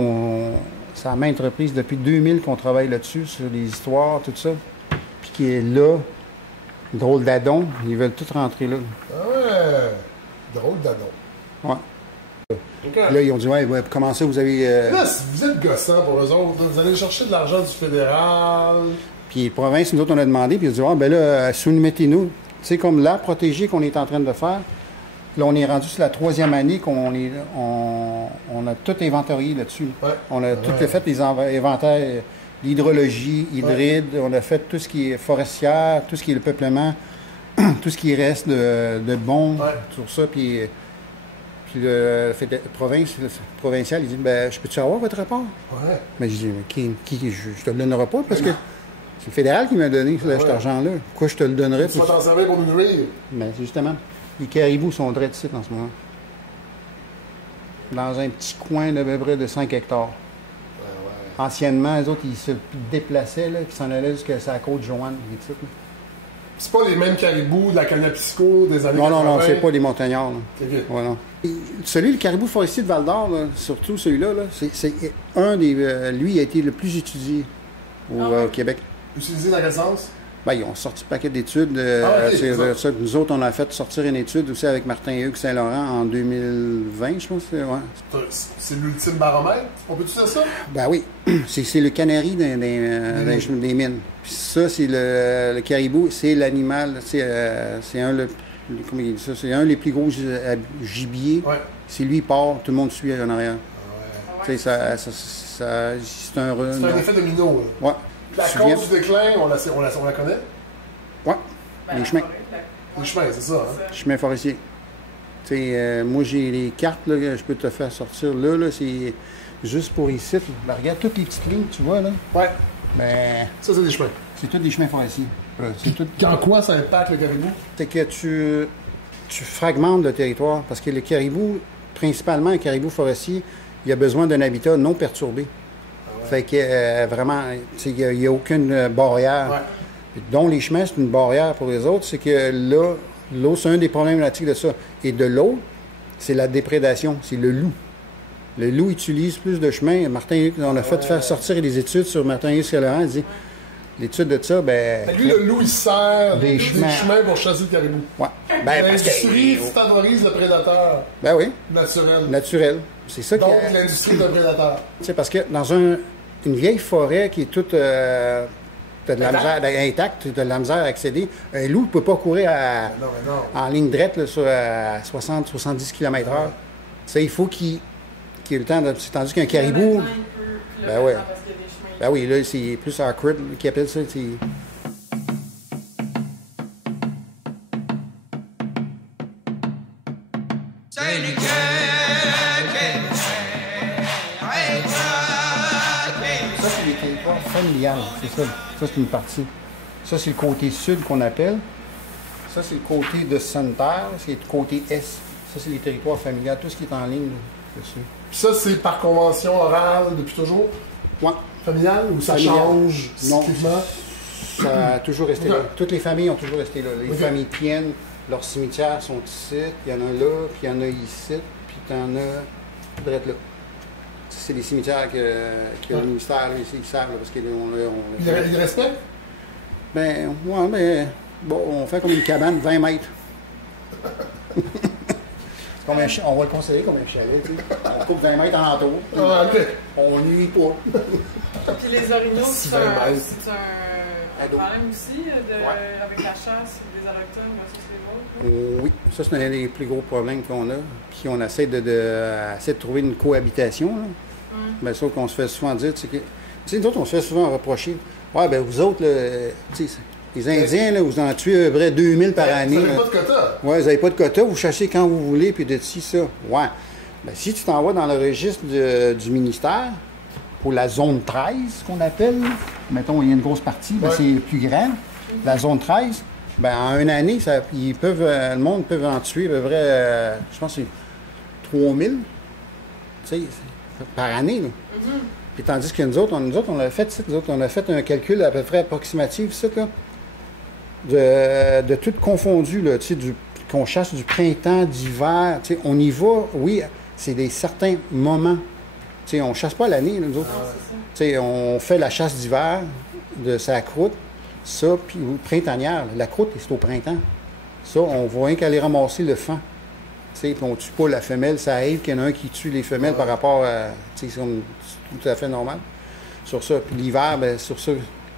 c'est à maintes reprises depuis 2000 qu'on travaille là-dessus, sur les histoires, tout ça. Puis qui est là, drôle d'adon, ils veulent tout rentrer là. Ah ouais, drôle d'adon. Ouais. Okay. Là, ils ont dit, ouais, comment ça, vous avez... Là, si vous êtes gossant pour eux autres, vous allez chercher de l'argent du fédéral. Puis les provinces, nous autres, on a demandé, puis ils ont dit, ben là, soumettez-nous. C'est comme l'aire protégée qu'on est en train de faire. Là, on est rendu sur la 3e année qu'on on a tout inventorié là-dessus. Ouais. On a tout fait, les inventaires, l'hydrologie, hydraide, on a fait tout ce qui est forestière, tout ce qui est le peuplement, tout ce qui reste de bon, sur ça, puis le provincial, il dit, ben, je peux-tu avoir votre rapport? Ouais. Mais je dis, mais je te le donnerai pas parce que c'est le fédéral qui m'a donné cet argent-là. Pourquoi je te le donnerais? Tu vas t'en servir pour nous nourrir. Ben, justement. Les caribous sont dread ici en ce moment. Dans un petit coin d'à peu près de 5 hectares. Anciennement, les autres, ils se déplaçaient, là, qui s'en allaient jusqu'à la côte Joanne. C'est pas les mêmes caribous de la Canapisco des années 80? Non, c'est pas des montagnards. Okay. Voilà. Le caribou forestier de Val-d'Or, surtout celui-là, c'est un des... lui a été le plus étudié au Québec. Utilisé dans quel sens? Ben, ils ont sorti un paquet d'études. Nous autres, on a fait sortir une étude aussi avec Martin Hugues Saint-Laurent en 2020, je pense. Ouais. C'est l'ultime baromètre? On peut-tu dire ça? Ben oui. C'est le canari des mines. Puis ça, c'est le caribou, c'est l'animal, c'est comment il dit ça? C'est un des plus gros gibiers. Ouais. C'est lui qui part, tout le monde suit en arrière. Ouais. C'est un effet domino. Ouais. La cause du déclin, on la connaît? Oui, les chemins. Les chemins, c'est ça. Hein? Chemins forestiers. Moi, j'ai les cartes là, que je peux te faire sortir là c'est juste pour ici. Ben, regarde toutes les petites lignes, tu vois, là. Oui. Ben, ça, c'est des chemins. C'est tous des chemins forestiers. En quoi ça impacte le caribou? C'est que tu fragmentes le territoire. Parce que le caribou, principalement un caribou forestier, il a besoin d'un habitat non perturbé. Fait que vraiment, il n'y a aucune barrière. Ouais. Dont les chemins, c'est une barrière pour les autres. C'est que là, l'eau, c'est un des problématiques de ça. Et de l'eau, c'est la déprédation, c'est le loup. Le loup utilise plus de chemins. Martin, on a fait faire sortir des études sur Martin Hugues Saint-Laurent. Il dit, l'étude de ça, ben... Lui, le loup, il sert des chemins pour chasser le caribou. Oui. Ben, l'industrie favorise le prédateur. Ben oui. Naturel. C'est ça donc, l'industrie de prédateur. Tu sais, parce que dans une vieille forêt qui est toute... t'as de la misère intacte, t'as de la misère à accéder. Un loup ne peut pas courir en ligne droite là, sur 60-70 km/h. Tu sais, il faut qu'il ait le temps de... Tandis qu'un caribou... Ben oui. Ben oui, là, c'est plus awkward qu'ils appellent ça. Familial, c'est ça. Ça, c'est une partie. Ça, c'est le côté sud qu'on appelle. Ça, c'est le côté de sanitaire. C'est le côté est. Ça, c'est les territoires familiaux. Tout ce qui est en ligne dessus. Ça, c'est par convention orale depuis toujours? Oui. Familial ou ça change cycliquement? Ça a toujours resté là. Toutes les familles ont toujours resté là. Les familles tiennent, leurs cimetières sont ici. Il y en a là, puis il y en a ici, puis il y en a direct là. C'est des cimetières que le ministère, ici, ils savent, parce qu'ils Ils respectent? Ben, ouais, mais bon, on fait comme une cabane, 20 mètres. On va le considérer comme un chalet, tu sais. On coupe 20 mètres en entour. On nuit pas. Puis les orignaux, c'est un problème aussi avec la chasse des Autochtones versus les autres? Oui, ça c'est un des plus gros problèmes qu'on a. Puis on essaie de trouver une cohabitation. Bien, ça qu'on se fait souvent dire, c'est que... Tu sais, nous autres, on se fait souvent reprocher. Ouais, ben vous autres, les Indiens, là, vous en tuez à peu près 2000 par année. Vous n'avez pas de quota. Oui, vous n'avez pas de quota, vous chassez quand vous voulez, puis de ci, ça. Ouais. Ben, si tu t'en vas dans le registre du ministère, pour la zone 13, qu'on appelle. Mettons, il y a une grosse partie, ben, c'est plus grand. La zone 13, ben, en une année, le monde peut en tuer à peu près, je pense que c'est 3000 par année. Là. Puis tandis que nous autres, on a fait un calcul à peu près approximatif, ça, là, de tout confondu, là, qu'on chasse du printemps, d'hiver. On y va, oui, c'est des certains moments. T'sais, on ne chasse pas l'année, nous autres. On fait la chasse d'hiver de sa croûte, ça, puis printanière. La croûte, c'est au printemps. Ça, on va rien qu'aller ramasser le fan. Puis on ne tue pas la femelle. Ça arrive qu'il y en a un qui tue les femelles par rapport à... C'est tout à fait normal. Sur ça. Puis l'hiver, bien, sur ça,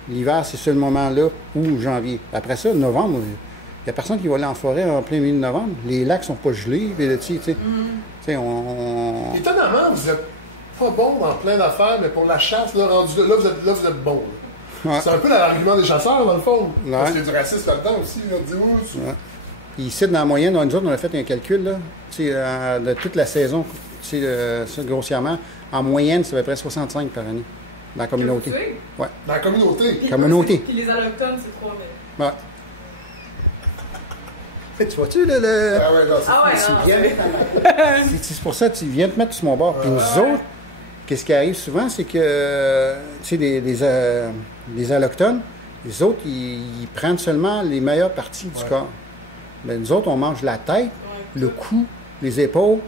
l'hiver, c'est ce moment-là, ou janvier. Après ça, novembre, il n'y a personne qui va aller en forêt en plein milieu de novembre. Les lacs ne sont pas gelés. Étonnamment, vous êtes pas bon dans plein d'affaires, mais pour la chasse, là, rendu là, vous êtes bon. Ouais. C'est un peu l'argument des chasseurs, dans le fond. Ouais. Parce qu'il y a du racisme là-dedans aussi. Là, Puis ici, dans la moyenne, nous autres, on a fait un calcul là, de toute la saison, ça, grossièrement. En moyenne, c'est à peu près 65 par année dans la communauté. Ouais. Dans la communauté? Puis les Allochtones, c'est 3000. Ouais. Tu vois-tu, le... Ah ouais, non, c'est pour ça que tu viens te mettre sur mon bord. Puis nous autres, qu'est-ce qui arrive souvent, c'est que, tu sais, les Allochtones, les autres, ils prennent seulement les meilleures parties du corps. Mais nous autres, on mange la tête, le cou, les épaules,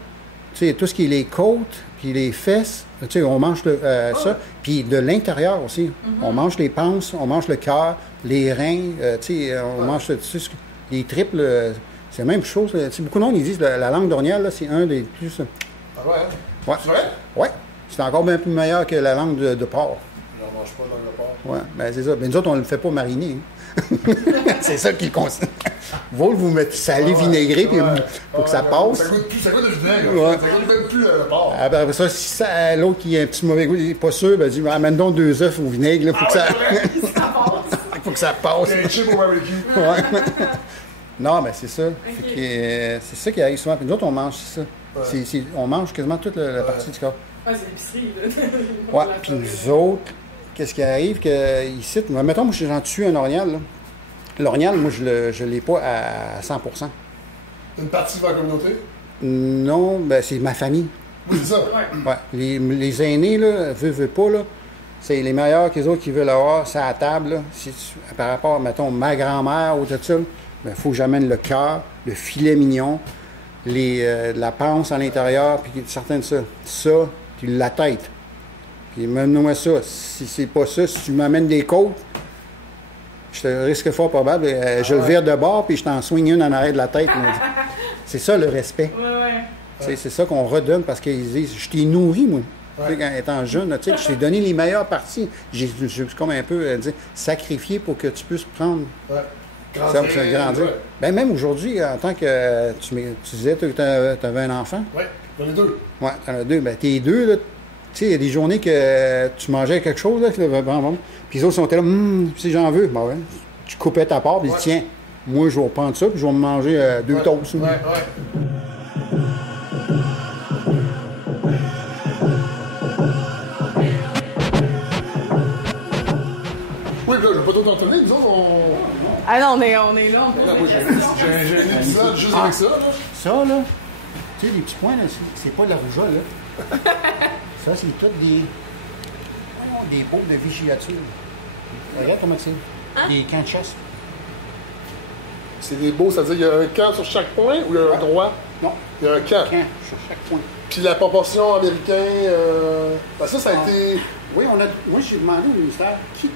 tu sais, tout ce qui est les côtes, puis les fesses, tu sais, on mange ça. Puis de l'intérieur aussi. On mange les panses, on mange le cœur, les reins, tu sais, on mange les tripes, c'est la même chose. Beaucoup de monde, ils disent que la langue d'orignal, c'est un des plus... Ah ouais? Ouais. C'est vrai? Oui. C'est encore bien plus meilleur que la langue de porc. On ne mange pas la langue de porc. Oui, bien c'est ça. Mais nous autres, on ne le fait pas mariner. C'est ça qui le conseille. Vous mettez salé, vinaigré, puis pour que ça passe. Ça goûte le vinaigre. Ça goûte plus le porc. Après ça, si l'autre qui a un petit mauvais goût, il n'est pas sûr, ben dit, amène donc 2 œufs au vinaigre, pour que ça... faut que ça passe. Il y a un chip au barbecue. Non, mais c'est ça. Okay. C'est ça qui arrive souvent. Puis nous autres, on mange ça. On mange quasiment toute la partie du corps. Ouais, c'est l'épicerie, là. Ouais, puis nous autres, qu'est-ce qui arrive que ici, mettons, moi, j'en tue un orignal, là. L'orignal, moi, je ne l'ai pas à 100%. Une partie de ma communauté? Non, ben c'est ma famille. Oui, c'est ça. Ouais. Les aînés, là, veulent pas, là. C'est les meilleurs que les autres qui veulent avoir, c'est à la table, là. Par rapport, mettons, ma grand-mère ou tout ça, il faut que j'amène le cœur, le filet mignon, la panse à l'intérieur, puis certains de ça. Ça, puis la tête. Puis mène-moi ça. Si c'est pas ça, si tu m'amènes des côtes, je te risque fort probable. Je le vire de bord, puis je t'en soigne une en arrêt de la tête. C'est ça le respect. C'est ça qu'on redonne parce qu'ils disent, je t'ai nourri, moi. Étant jeune, je t'ai donné les meilleures parties. J'ai comme un peu sacrifié pour que tu puisses prendre. Grandir. Ben, même aujourd'hui, en tant que tu disais que tu avais un enfant. Oui, j'en ai 2. Oui, t'en as 2. Ben, tes 2, là, tu sais, il y a des journées que tu mangeais quelque chose, là, puis les autres sont là, si j'en veux. Ben ouais, tu coupais ta part, puis tiens, moi, je vais prendre ça, puis je vais me manger 2 toasts. Oui, là, je vais pas tout entendre, nous autres, Ah non, on est là. Moi, j'ai un épisode juste avec ça, là. Ça, là, tu sais, les petits points, là, c'est pas de la rougeole, là. Ça, c'est tout des boules de vigilature. Regarde comment c'est. Des camps de chasse. C'est des beaux, c'est-à-dire qu'il y a un camp sur chaque point ou il y a un droit? Non. Il y a un camp. Sur chaque point. Puis la proportion américaine, ben ça a été... Oui, moi, j'ai demandé au ministère qui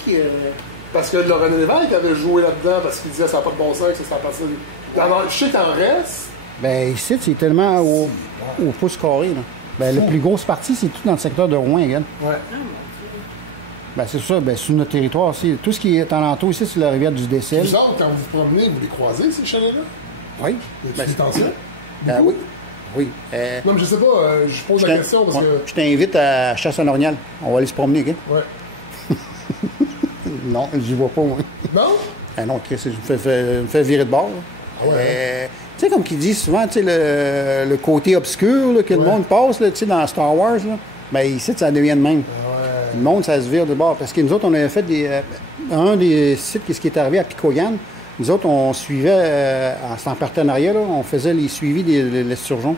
Parce que Laurent Lévesque avait joué là-dedans parce qu'il disait que ça n'a pas de bon sens, que ça passait. Alors, je sais qu'il en reste. Ben ici, c'est tellement au pouce carré, là. Ben, la plus grosse partie, c'est tout dans le secteur de Rouen, également. Ouais. Ben, c'est ça, ben, sur notre territoire aussi. Tout ce qui est alentour ici, c'est la rivière du Décel. Vous autres, quand vous vous promenez, vous les croisez, ces chalets-là? Oui. Ben, c'est ancien? Ben oui. Oui. Non, mais je sais pas, je pose la question parce que... Je t'invite à Chasse en Orignal. On va aller se promener, OK? Ouais. Non, j'y vois pas, moi. Non? Ah non, Chris, je me fais virer de bord. Ouais. Tu sais, comme qu'ils disent souvent, tu sais, le côté obscur là, que le monde passe là, dans Star Wars, là, ben ici, ça devient de même. Le monde, ça se vire de bord. Parce que nous autres, on avait fait un des sites, ce qui est arrivé à Picoyan, nous autres, on suivait, en partenariat, là, on faisait les suivis de l'esturgeon.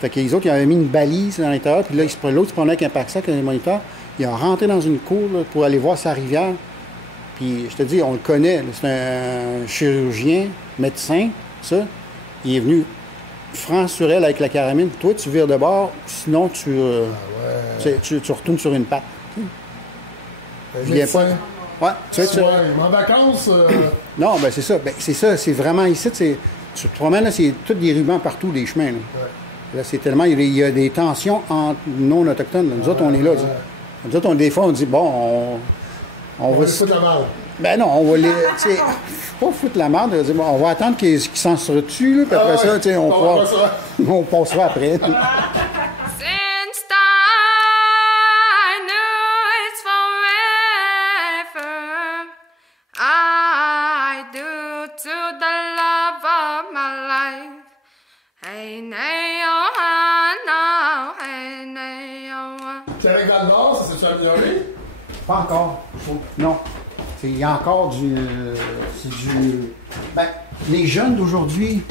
Fait que les autres, ils avaient mis une balise à l'intérieur, puis là, l'autre se prenait avec un pack-sac, avec un moniteur. Ils ont rentré dans une cour là, pour aller voir sa rivière. Puis, je te dis, on le connaît. C'est un chirurgien, médecin, ça. Il est venu franc sur elle avec la carabine. Toi, tu vires de bord, sinon tu retournes sur une patte. Il vient pas. Ouais, tu sais, en vacances. Non, ben c'est ça. Ben, c'est vraiment ici. Tu te promènes, là, c'est tous des rubans partout, des chemins. Là, là c'est tellement. Il y a des tensions entre non-autochtones. Nous autres, on est là. Nous autres, des fois, on dit, bon, on va. Foutre la merde. Ben non, on va les. Tu sais, pas foutre la merde. Bon, on va attendre qu'ils s'en se retuent, là, puis après ça, tu sais, on passera après. Avec Val-d'Or, ça s'est amélioré? Pas encore. Non. Il y a encore Ben, les jeunes d'aujourd'hui,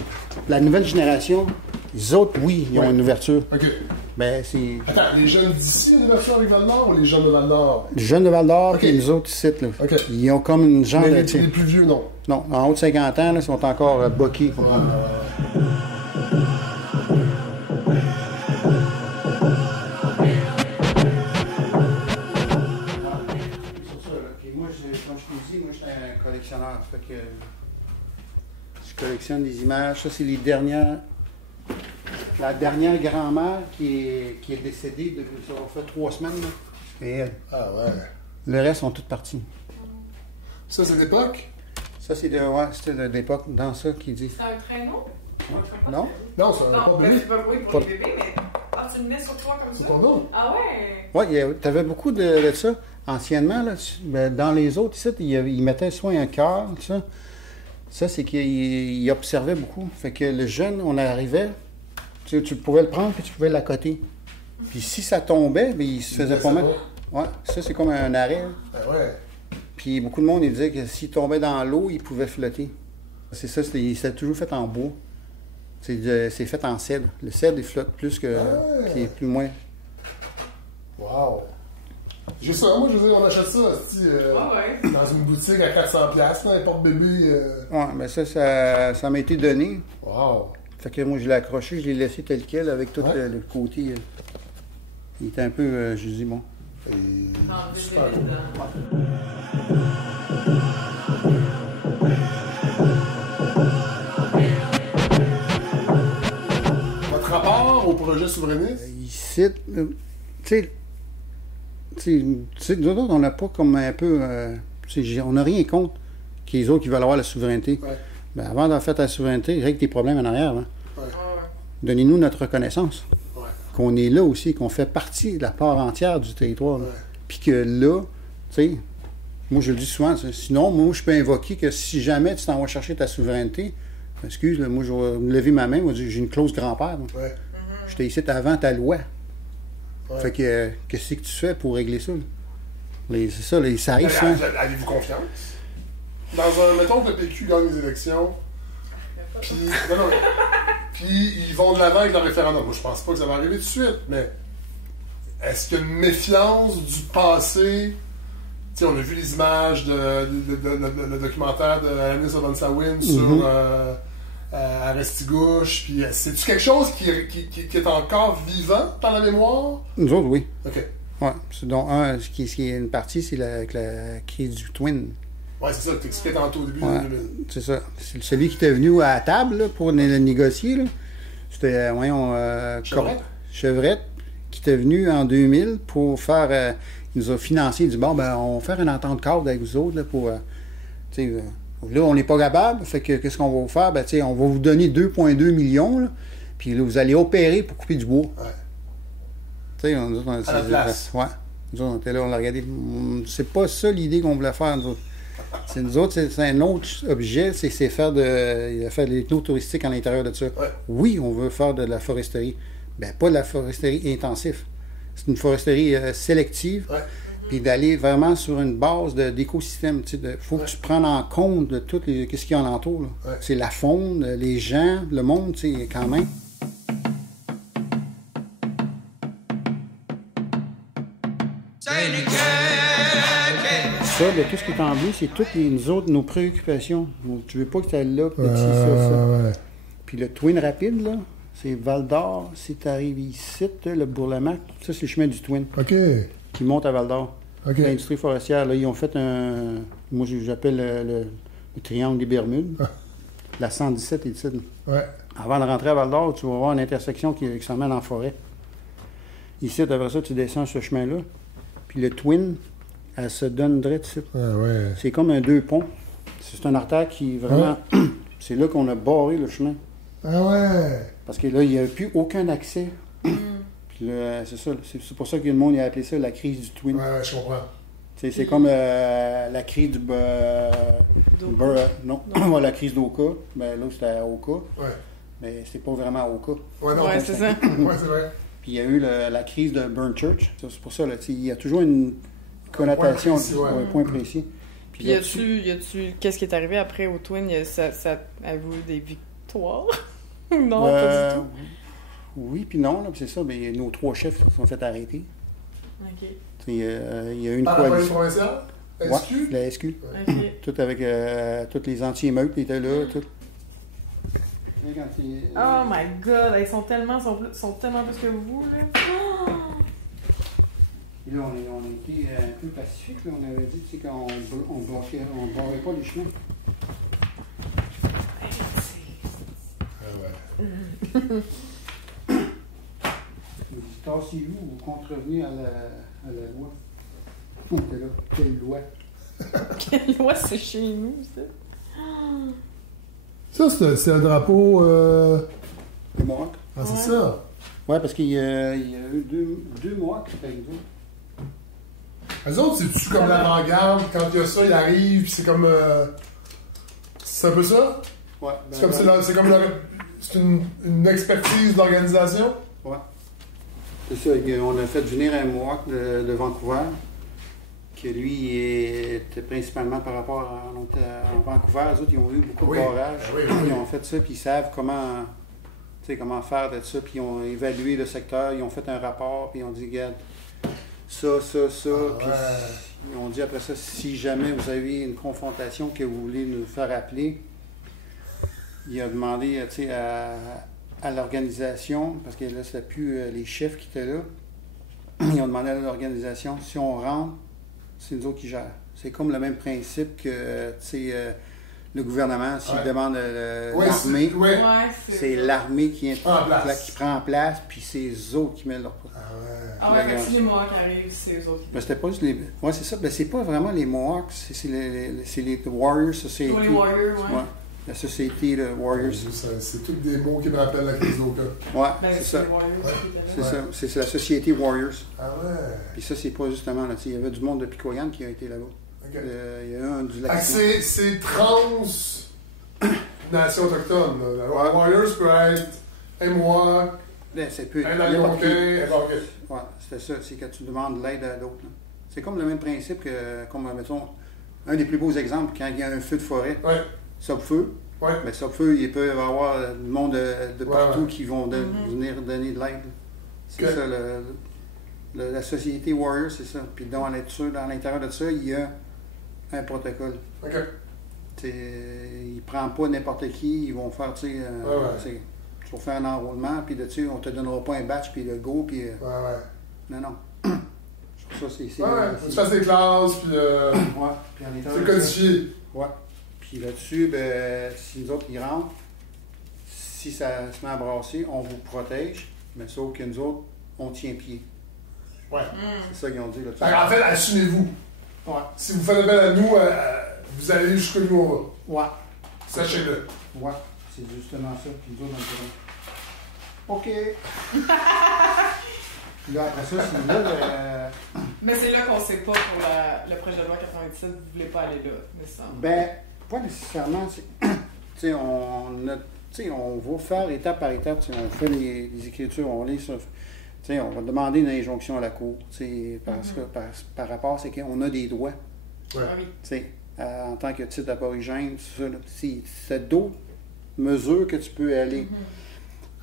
la nouvelle génération, les autres, oui, ils ont une ouverture. OK. Ben, c'est... Attends, les jeunes d'ici, une ouverture avec Val-d'Or ou les jeunes de Val-d'Or? Les jeunes de Val-d'Or et les autres sites, là. OK. Ils ont comme une genre Mais de... les plus vieux, non? Non, en haut de 50 ans, là, ils sont encore boqués. Collectionneur. Fait que je collectionne des images. Ça, c'est les dernières. La dernière grand-mère qui est décédée depuis ça fait 3 semaines. Là. Et elle. Ah ouais. Le reste sont toutes parties. Ça, c'est d'époque? Ça, c'est c'était d'époque. Dans ça qui dit. C'est un traîneau? Ouais. Non? Non, c'est un porte-bébé. C'est pas pour les bébés, mais. Ah, tu le mets sur toi comme ça? C'est ton nom? Ah ouais? Oui, tu avais beaucoup de ça. Anciennement, là, dans les autres sites, ils mettaient soit un cœur, ça. Ça, c'est qu'ils observaient beaucoup. Fait que le jeune, on arrivait, tu pouvais le prendre puis tu pouvais l'accoter. Puis si ça tombait, bien, il se faisait pas mal. Ouais, ça, c'est comme un arrêt. Ben ouais. Puis beaucoup de monde, ils disaient que s'il tombait dans l'eau, il pouvait flotter. C'est ça, c'est toujours fait en bois. C'est fait en cèdre. Le cèdre, il flotte plus que... Qui est plus moins... Wow! Juste ça, moi, je veux dire, on achète ça dans une boutique à 400$, un porte-bébé. Ouais, ben ça m'a été donné. Wow! Fait que moi, je l'ai accroché, je l'ai laissé tel quel avec tout le côté. Il était un peu, je dis, bon. Super. Votre rapport au projet souverainiste? Ici, tu sais, nous autres, on n'a pas comme un peu... on n'a rien contre que les autres qui veulent avoir la souveraineté. Ouais. Ben, avant d'avoir fait la souveraineté, règle tes problèmes en arrière. Hein. Ouais. Donnez-nous notre reconnaissance. Ouais. Qu'on est là aussi, qu'on fait partie de la part entière du territoire. Ouais. Puis que là, tu sais, moi je le dis souvent, sinon, moi je peux invoquer que si jamais tu t'en vas chercher ta souveraineté, excuse, là, moi je vais me lever ma main, moi j'ai une clause grand-père. Ouais. J'étais ici avant ta loi. Ouais. Fait que, qu'est-ce que tu fais pour régler ça? C'est ça, ça arrive ça. Avez-vous confiance? Mettons que le PQ gagne les élections, puis ils vont de l'avant avec le référendum. Moi, je pense pas que ça va arriver tout de suite, mais est-ce qu'il y a une méfiance du passé? T'sais, on a vu les images le documentaire de Anis Obansawin sur Arestigouche, puis c'est-tu quelque chose qui est encore vivant dans la mémoire? Nous autres, oui. OK. Ouais. Donc, ce qui est une partie, c'est avec la crise du Twin. Ouais, c'est ça que tu expliquais tantôt au début de 2000. C'est ça. C'est celui qui était venu à la table là, pour le négocier. Là. C'était, Chevrette, qui était venu en 2000 pour faire... il nous a financé. Il dit, bon, ben, on va faire une entente cadre avec vous autres là, pour... là, on n'est pas capable. Fait que qu'est-ce qu'on va vous faire? Ben, on va vous donner 2,2 millions. Là, puis là, vous allez opérer pour couper du bois. Ouais. À la place. Ouais. Nous autres, on était là, on l'a regardé. C'est pas ça l'idée qu'on voulait faire, nous autres. C'est un autre objet, c'est faire de l'ethno-touristique à l'intérieur de ça. Ouais. Oui, on veut faire de la foresterie. Ben, pas de la foresterie intensive. C'est une foresterie sélective. Ouais. Puis d'aller vraiment sur une base d'écosystème. Il faut que tu prennes en compte de tout ce qu'il y a alentour. Là. Ouais. C'est la faune, les gens, le monde, quand même. Ça, tout ce qui est en bleu, c'est toutes nos préoccupations. Donc, tu veux pas que tu ailles là, puis ça. Ouais. Puis le Twin rapide, là, c'est Val-d'Or. Si tu arrives ici, le Bourlamac, ça, c'est le chemin du Twin OK. qui monte à Val-d'Or. OK. L'industrie forestière, là, ils ont fait un... Moi, j'appelle le triangle des Bermudes. Ah. La 117 est ici. Ouais. Avant de rentrer à Val-d'Or, tu vas voir une intersection qui s'emmène en forêt. Ici, après ça, tu descends ce chemin-là. Puis le Twin, elle se donne direct ici. Ouais. C'est comme un deux ponts. C'est un artère qui vraiment... C'est là qu'on a barré le chemin. Ah ouais. Parce que là, il n'y a plus aucun accès. Puis là, c'est ça. C'est pour ça que le monde a appelé ça la crise du Twin. Ouais, je comprends. C'est comme la crise du... non, la crise d'Oka. Ben, là, c'était à Oka. Ouais. Mais c'est pas vraiment à Oka. Ouais, non. Ouais, c'est ça. Ouais, c'est vrai. Puis il y a eu la crise de Burn Church. C'est pour ça, là, il y a toujours une connotation, un point précis. Puis y a-tu qu'est-ce qui est arrivé après au Twin? Avez-vous eu des victoires? Non, pas du tout. Oui, puis non, là, c'est ça. Mais nos 3 chefs se sont fait arrêter. OK. Il y a eu une Ah, la police coalition. provinciale? SQ? Ouais, la SQ. OK. Tout avec toutes les anti-émeutes qui étaient là. Tout. Oh my god, ils sont tellement plus que vous, là. Oh! Et là, on a été un peu pacifique. Là. On avait dit qu'on ne barrait pas les chemins. Ah ouais. On dit, tassez-vous ou contrevenez à la loi. On était là. Quelle loi? Quelle loi c'est chez nous, ça? Ça, c'est un drapeau... Les Mohawks. Ah, c'est ça. Oui, parce qu'il y a eu deux Mohawks qui étaient arrivés. Les autres, c'est-tu comme l'avant-garde? Quand il y a ça, ils arrivent, puis c'est comme... C'est un peu ça? Ouais. C'est une expertise d'organisation? Ouais. C'est ça. On a fait venir un Mohawk de Vancouver, que lui était principalement par rapport à Vancouver. Les autres, ils ont eu beaucoup de barrages. Oui. Ils ont fait ça, puis ils savent comment faire de ça, puis ils ont évalué le secteur, ils ont fait un rapport, puis ils ont dit, regarde, ça, puis ils ont dit après ça, si jamais vous avez une confrontation que vous voulez nous faire appeler, il a demandé à l'organisation, parce que là, c'était plus les chefs qui étaient là, ils ont demandé à l'organisation, si on rentre, c'est nous autres qui gèrent. C'est comme le même principe que, le gouvernement, s'il demande l'armée, c'est l'armée qui prend en place, puis c'est eux autres qui mettent leur... Ah ouais, si les Mohawks arrivent, c'est eux autres qui... Ben, c'était pas juste les... Ouais, c'est ça. Ben, c'est pas vraiment les Mohawks, c'est les Warriors Society. Les Warriors, ouais. La société de Warriors. C'est tous des mots qui me rappellent la crise d'Oka. Ouais, Ben, c'est ça. Les Warriors, C'est ça. C'est la société Warriors. Ah ouais. Puis ça, c'est pas justement là. Il y avait du monde de Picoyan qui a été là-bas. Okay. Il y a eu un du lac. Ah, c'est trans-nation autochtone. Là. Warriors peut être un Mohawk, C'est peu. un Algonquin, un Algonquin. Ouais, c'était ça. C'est quand tu demandes l'aide à d'autres. Là. C'est comme le même principe que, comme, mettons, un des plus beaux exemples, quand il y a un feu de forêt. Ouais. Sub-feu. Ouais. Mais Sub-feu, il peut y avoir du monde de partout qui vont venir donner de l'aide. C'est ça, la société Warrior, c'est ça. Puis dans l'intérieur de ça, il y a un protocole. OK. Ils ne prennent pas n'importe qui, ils vont faire, tu vas faire un enrôlement, puis dessus, on te donnera pas un batch, puis le go, puis... Non. Ça, c'est... Tu fasses des classes, puis... puis en c'est codifié. Ouais. Puis là-dessus, ben, si nous autres, ils rentrent, si ça se met à brasser, on vous protège, mais sauf que nous autres, on tient pied. Ouais. C'est ça qu'ils ont dit là-dessus. En fait, assumez-vous. Ouais. Si vous faites appel à nous, vous allez jusqu'où nous on va. Ouais. Sachez-le. Ouais. C'est justement ça. Puis nous autres, on dirait, OK. Puis là, après ça, c'est là... Mais c'est là qu'on sait pas pour le projet de loi 97, vous voulez pas aller là, nécessairement. Ben, pas nécessairement. On va faire étape par étape. On fait les écritures, on lit sur... sais, on va demander une injonction à la cour, parce que par rapport, c'est qu'on a des droits. Ouais. Ah oui. Tu sais, en tant que titre aborigène, tout ça, là. C'est d'autres mesures que tu peux aller.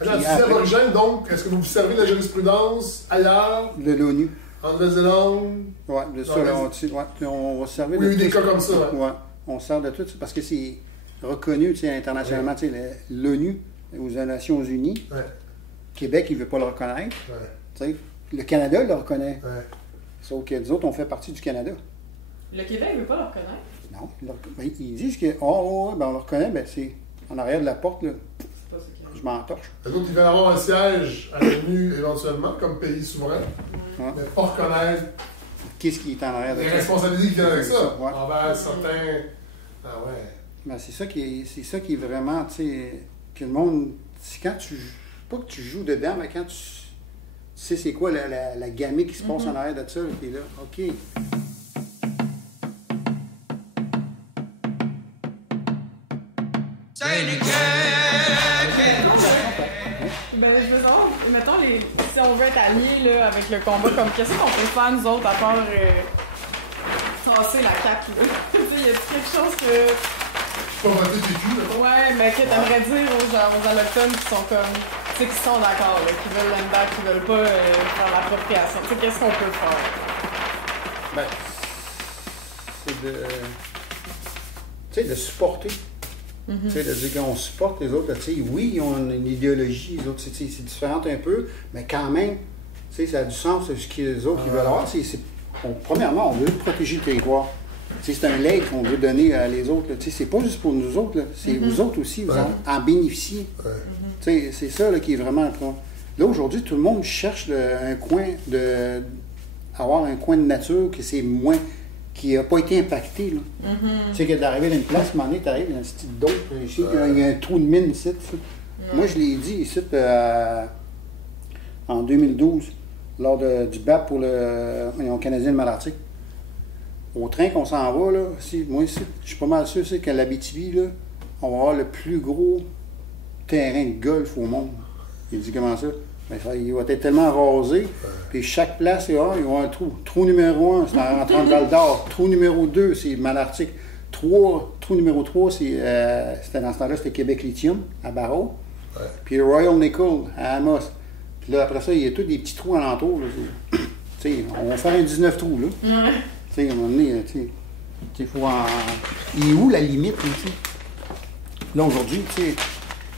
Alors, tu dis aborigène, donc, est-ce que vous servez de la jurisprudence ailleurs, De l'ONU. en Nouvelle-Zélande? Oui, de ça, là, on va se servir Oui, de il y a des tout cas comme ça. Ouais. Ouais, on sert de tout ça parce que c'est reconnu, tu sais, internationalement, tu sais, l'ONU, aux Nations Unies, Ouais. Québec, il ne veut pas le reconnaître. Ouais. Tu sais, le Canada le reconnaît. Ouais. Sauf que nous autres, on fait partie du Canada. Le Québec ne veut pas le reconnaître. Non, ils disent que, on le reconnaît, ben c'est en arrière de la porte, là, C'est pas ce qu'il y a. je m'entorche. Les autres, ils veulent avoir un siège à l'ONU éventuellement, comme pays souverain, Ouais. mais pas reconnaître Qu'est-ce qui est en arrière de les ça? responsabilités qui viennent avec ça. Ouais. Envers certains. Ah ouais. Ben, c'est ça qui est vraiment, tu sais, que le monde, c'est quand tu, pas que tu joues dedans, mais quand tu sais c'est quoi la gamme qui se passe en arrière de ça, et là, OK. Ben, je veux dire, mettons, si on veut être alliés là, avec le combat, comme qu'est-ce qu'on peut faire, nous autres, à part tasser la cape, là? Tu sais, y a quelque chose que... Pas voter PQ, mettons. Ouais, mais que t'aimerais dire aux Allochtones qui sont comme... Tu sais, qui sont d'accord, là, qui veulent l'embarque, qui veulent pas faire l'appropriation. Tu sais, qu'est-ce qu'on peut faire? Ben, c'est de, tu sais, de supporter. Tu sais, de dire qu'on supporte les autres. Tu sais, oui, ils ont une idéologie, les autres, c'est différent un peu, mais quand même, tu sais, ça a du sens, ce que les autres ils veulent avoir. Premièrement, on veut protéger le territoire. Tu sais, c'est un legs qu'on veut donner à les autres. Tu sais, c'est pas juste pour nous autres, là. C'est vous autres aussi, vous en bénéficiez. Ouais. Tu sais, c'est ça là, qui est vraiment le point. Là, aujourd'hui, tout le monde cherche un coin avoir un coin de nature qui n'a pas été impacté. Là. Tu sais, que d'arriver dans une place, à un moment donné, tu arrives dans un style d'autre, ici, il y a un trou de mine ici. Moi, je l'ai dit ici en 2012, lors du BAP pour le Canadien de Malartic. Au train qu'on s'en va, là, moi, ici, je suis pas mal sûr qu'à l'Abitibi, là, on va avoir le plus gros terrain de golf au monde. Il dit comment ça? Ben, il va être tellement rasé, puis chaque place, il va y avoir un trou. Trou numéro 1, c'est en rentrant de Val d'Or. Trou numéro 2, c'est Malartic. Trou numéro 3, c'était dans ce temps-là, c'était Québec Lithium, à Barreau. Ouais. Puis Royal Nickel, à Amos. Puis là, après ça, il y a tous des petits trous alentours. Tu sais, on va faire un 19 trous, là. Ouais. Tu sais, à un moment donné, tu sais, faut en... Il est où la limite, là, tu sais? Là, aujourd'hui, tu sais,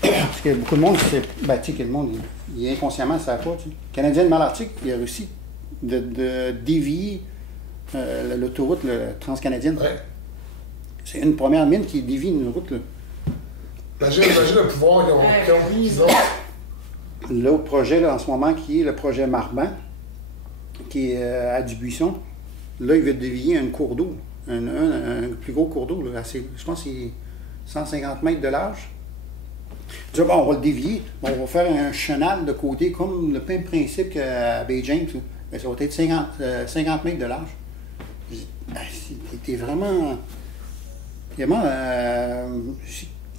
parce que beaucoup de monde, tu sais, que le monde, il inconsciemment, ça ne savent pas, tu sais. Le Canadien de Malartic, il a réussi de dévier l'autoroute transcanadienne. Ouais. C'est une première mine qui dévie une route, là. Imagine le pouvoir qu'ils ont. L'autre projet, là, en ce moment, qui est le projet Marban, qui est à Dubuisson, là, il veut dévier un cours d'eau, un plus gros cours d'eau, là, je pense que c'est 150 mètres de large. Bon, on va le dévier, on va faire un chenal de côté, comme le même principe qu'à Bay James. Ben, ça va être 50 mètres de large. C'était vraiment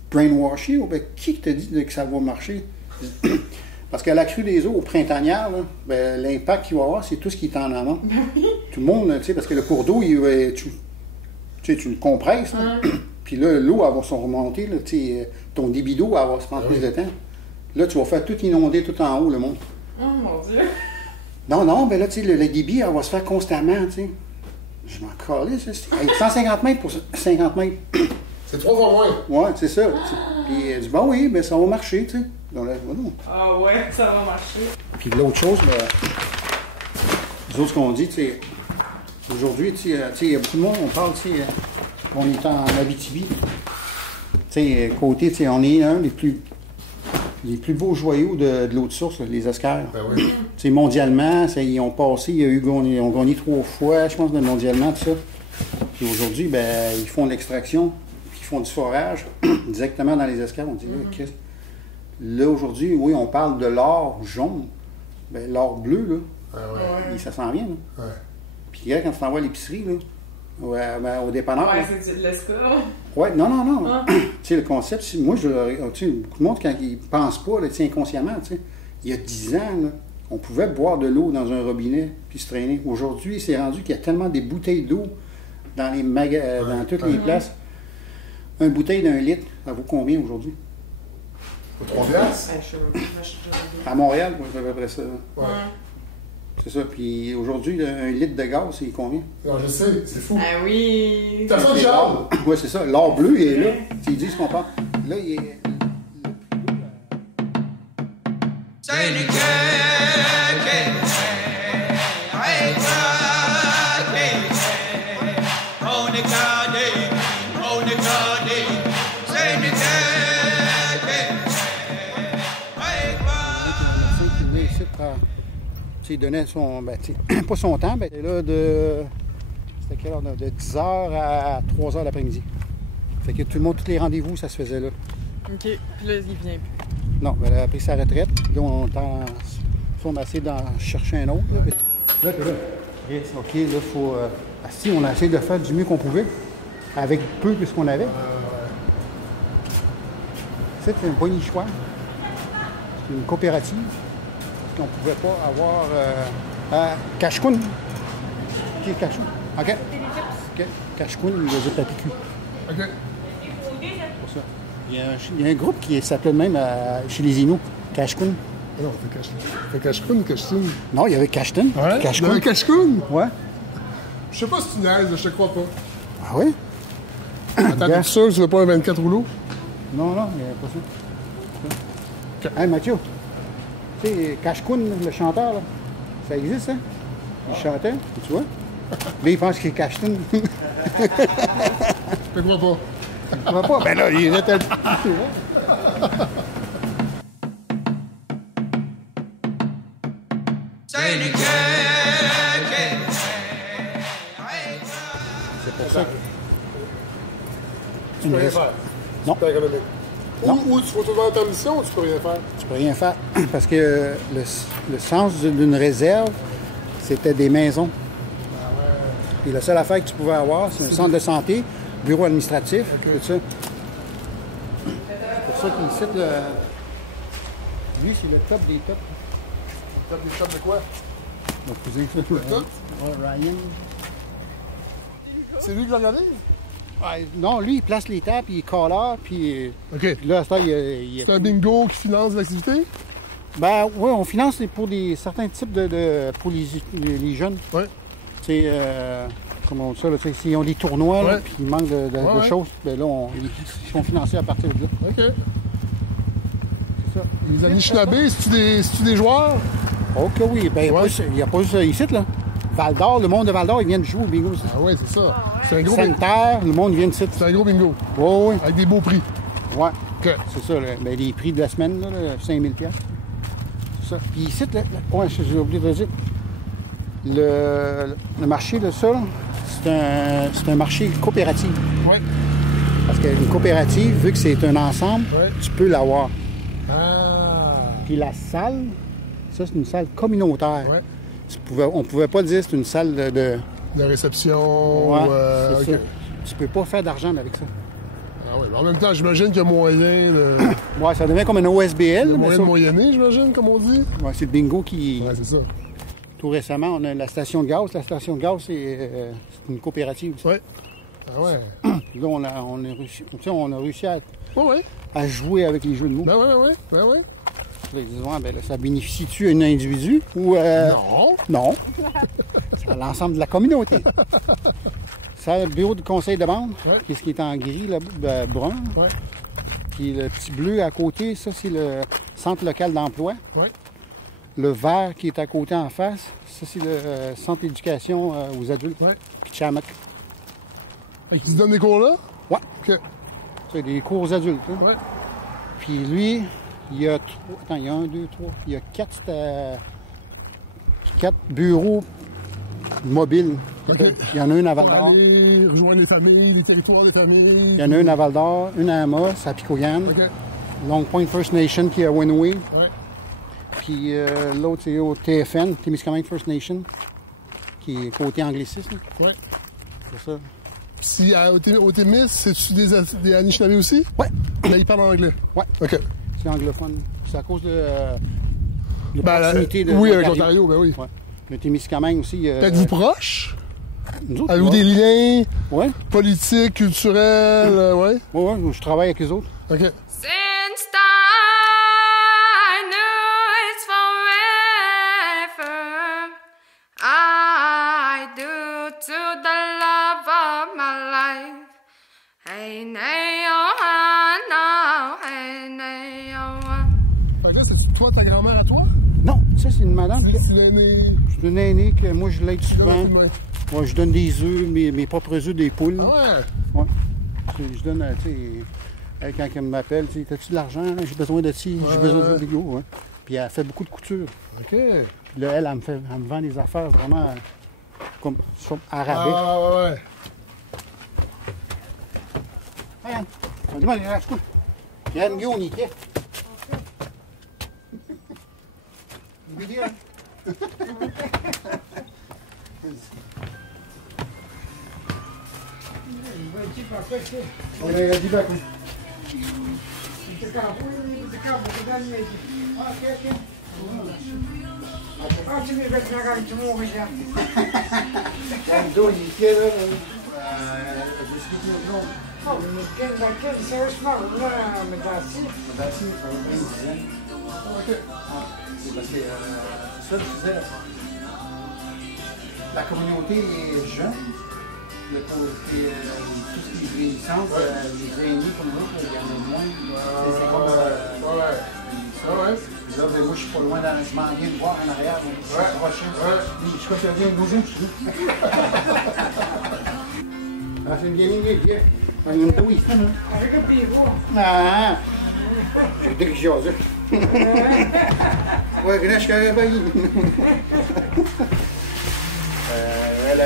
brainwashé. Ben, qui t'a dit que ça va marcher? Parce qu'à la crue des eaux, au printanière, là, ben, l'impact qu'il va avoir, c'est tout ce qui est en amont. Tout le monde, tu sais, parce que le cours d'eau, tu le compresses. Là. Puis là, l'eau, elle va se remonter. Là, ton débit d'eau, elle va se prendre plus de temps. Là, tu vas faire tout inonder tout en haut, le monde. Oh mon Dieu! Non, ben là, tu sais, le débit, elle va se faire constamment, tu sais. Je m'en calais, ça. 150 mètres pour 50 mètres. C'est 3 fois moins. Ouais, c'est ça. Puis elle dit, bon, oui, ben ça va marcher, tu sais. Donc, là, non. Ah ouais, ça va marcher. Puis l'autre chose, nous autres, ce qu'on dit, tu sais, aujourd'hui, tu sais, il y a beaucoup de monde, on parle, tu sais, on est en Abitibi. Tu sais, côté, tu sais, on est un des plus beaux joyaux de l'eau de source, là, les Oscars. Ben oui. Tu sais, mondialement, ils ont passé, ils ont gagné 3 fois, je pense, mondialement, tout ça. Puis aujourd'hui, ben, ils font de l'extraction, puis ils font du forage directement dans les Oscars. On dit, là, aujourd'hui, oui, on parle de l'or jaune. Ben, l'or bleu, là, Ah ça s'en vient, là. ouais. Puis là, quand tu t'envoies à l'épicerie, là, au dépanneur. Ouais, là, c'est de l'esclave. ouais, non. Ah. Tu sais, le concept, moi, tu sais, beaucoup de monde, quand ils ne pensent pas, là, tu sais, inconsciemment, tu sais, il y a 10 ans, là, On pouvait boire de l'eau dans un robinet puis se traîner. Aujourd'hui, c'est rendu qu'il y a tellement des bouteilles d'eau dans les dans toutes les places. Une bouteille d'1 litre, ça vaut combien aujourd'hui? 3 piastres? À Montréal, c'est à peu près ça. Ouais. C'est ça. Puis aujourd'hui, 1 litre de gaz, c'est combien? Non, je sais, c'est fou. Ah oui! T'as ça, Charles? Oui, c'est ça. L'or bleu, il est là. Ils disent qu'on parle. Là, il est. Il donnait son. Ben, pas son temps, mais là de. C'était quelle heure? De 10h à 3h l'après-midi. Fait que tout le monde, tous les rendez-vous, ça se faisait là. OK. Puis là, il vient plus. Non, elle a pris sa retraite. Là, on a essayé d'en chercher un autre. Là, yes, OK, là, il faut. Si on a essayé de faire du mieux qu'on pouvait, avec peu de ce qu'on avait. C'est un bon choix. C'est une coopérative. Qu'on ne pouvait pas avoir à Kashkoun. Qui est Kashkoun? OK. Kashkoun, il veut dire papicule. OK. Pour ça. Il y a un groupe qui s'appelait même chez les Inuits, Kashkoun. Non, c'est Kashkoun ou Kashtoun? Non, il y avait Kashtoun. Ouais? Kashkoun. Il y avait Kashkoun? Ouais. Je sais pas si tu naises, je te crois pas. Ah oui? Attends, t'es sûr que tu veux pas un 24 rouleaux? Non, il n'y avait pas ça. Hey, Mathieu. Tu sais, Kashkoun, le chanteur, là, ça existe, hein? Il chantait, tu vois? Là, il pense qu'il est Kashtoun. Je te crois pas. Tu vois pas? Ben là, il était... C'est pour ça que... Tu peux rien faire. Non. Super économique. Ou tu vas te vendre ta mission ou tu peux rien faire? Tu peux rien faire parce que le sens d'une réserve, c'était des maisons. Et la seule affaire que tu pouvais avoir, c'est un centre de santé, bureau administratif, tout ça. C'est pour ça qu'il cite le... Lui, c'est le top des tops. Le top des tops de quoi? Mon cousin. Le top? Ouais, Ryan. C'est lui qui l'organise? Ouais, non, lui, il place les tables, puis il caller, puis OK. là, à ce temps, il C'est un bingo qui finance l'activité? Ben oui, on finance pour certains types pour les jeunes. Oui. C'est, comment on dit ça, là, s'ils ont des tournois, là, Ouais. puis ils manquent de choses, ben là, ils sont financés à partir de là. OK. C'est ça. Les Anishinabés, c'est-tu des joueurs? Oh que oui, ben Ouais. il n'y a pas juste ici, là. Val-d'Or, le monde de Val-d'Or, ils viennent jouer au bingo. Ah oui, c'est ça. C'est un gros bingo. Sainte-Terre, le monde vient de ici. C'est un gros bingo. Oui, oui. Avec des beaux prix. Ouais. OK. C'est ça, là. Ben, les prix de la semaine, là, 5000$. C'est ça. Puis ici, là, ouais, j'ai oublié de le dire. Le marché de ça, là, c'est un marché coopératif. Oui. Parce qu'une coopérative, vu que c'est un ensemble, Ouais. tu peux l'avoir. Ah. Puis la salle, ça, c'est une salle communautaire. Ouais. On pouvait pas dire que c'est une salle de... De réception. Ouais, ou, c'est OK. ça. Tu peux pas faire d'argent avec ça. Ah oui, mais en même temps, j'imagine qu'il y a moyen de... Ouais, ça devient comme un OSBL. Il y a mais moyen ça- de moyenner, j'imagine, comme on dit. ouais, c'est le bingo qui... Ouais, c'est ça. Tout récemment, on a la station de gaz. La station de gaz, c'est une coopérative. Ouais. Ah ouais. Là, on a réussi, tu sais, on a réussi à Ouais. jouer avec les jeux de mots. Ben ouais. Là, ils disent, ouais, ben là, ça bénéficie-tu à un individu ou... Non. Non. C'est à l'ensemble de la communauté. C'est le bureau du conseil de bande, Ouais. qui est ce qui est en gris, là, brun. Ouais. Puis le petit bleu à côté, ça, c'est le centre local d'emploi. Ouais. Le vert qui est à côté en face, ça, c'est le centre d'éducation aux adultes. Ouais. Puis Chamak. Fait qu'ils se donnent des cours là? Ouais. OK. C'est des cours aux adultes. Hein. Ouais. Puis lui, il y a trois. Attends, il y a 1, 2, 3. Il y a 4 bureaux mobiles. OK. Il y en a un à Pour Val-d'Or. aller rejoindre les familles, les territoires des familles. Il y en a un à Val-d'Or, une à Amos, à Picoyan. OK. Long Point First Nation qui est à Winway. Ouais. Puis l'autre, c'est au TFN, Témiscamingue First Nation, qui est côté anglicisme. Ouais. C'est ça. Puis si au Témis, c'est-tu des Anishinabés aussi? Ouais. Là, ils parlent anglais. Ouais. OK. C'est anglophone. C'est à cause de de Ben, proximité de oui, avec l'Ontario. l'Ontario, ben oui. Ouais. Le Témiscamingue aussi. Êtes-vous proche? Nous autres, Avez-vous ouais. des liens Ouais. politiques, culturels? Ouais? Ouais, je travaille avec les autres. OK. Since I knew it's forever, I do to the love of my life. Hey, nay, oh, no, hey, nay, oh. Fait que là, c'est toi, ta grand-mère à toi? Non, ça, c'est une madame. C'est l'aîné. C'est une aînée que moi, je l'aide souvent. Ouais. Moi, je donne des œufs, mes propres œufs des poules. Ah ouais? Ouais. Je donne, tu sais, quand elle m'appelle, tu sais, t'as-tu de l'argent? J'ai besoin de ci, j'ai besoin de vidéo. Ouais. Puis elle fait beaucoup de couture. OK. Puis là, elle me vend des affaires vraiment comme à rabais. Ah ouais. Ayan. Dis-moi, lâche-toi. Yan, yun, ike. Vidéo. Olha, di ba kung... Yan doon, ike na. Discutir no. Madasi, ça va bien, disait. OK. C'est parce que ça, je disais, la communauté est jeune. Le côté, tout ce qui est vieillissance, les aînés comme nous, il y en a moins. C'est comme... Ouais. Là, ben, moi, je suis pas loin, je m'en viens de voir en arrière, donc je suis prochain. Je crois qu'il revient de nous autres. Ah, c'est bien, bien. Ang tawis na, no? Ah! Delicioso. Ouais, ganache carré pas elle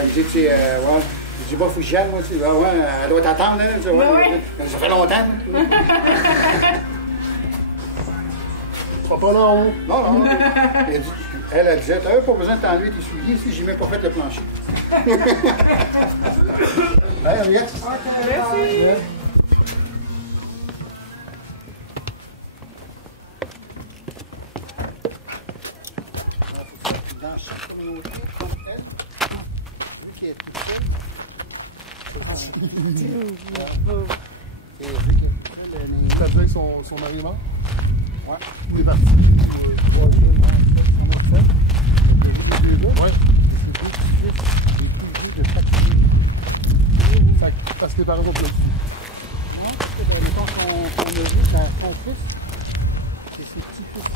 me dit, tu sais, ouais. Je dis, bah, faut que j'y aille, moi, tu sais. Ah, ouais, elle doit t'attendre, hein, tu sais, ouais. Ça fait longtemps. Pas long. Non. Elle disait, t'as pas besoin de t'enlever tes souliers si j'ai même pas fait le plancher. Allez, regarde. Merci. Dans chaque communauté, comme elle, vu qu'elle est toute seule, Ça veut dire que son mari est mort? Ouais. Il est parti. 3 jeunes, ça m'a fait. Les deux là, Ouais. c'est deux petits-fils, les plus vieux de chaque famille. Parce que les parents sont plus. Non, parce que dans les temps qu'on a vu, son fils, c'est ses petits-fils.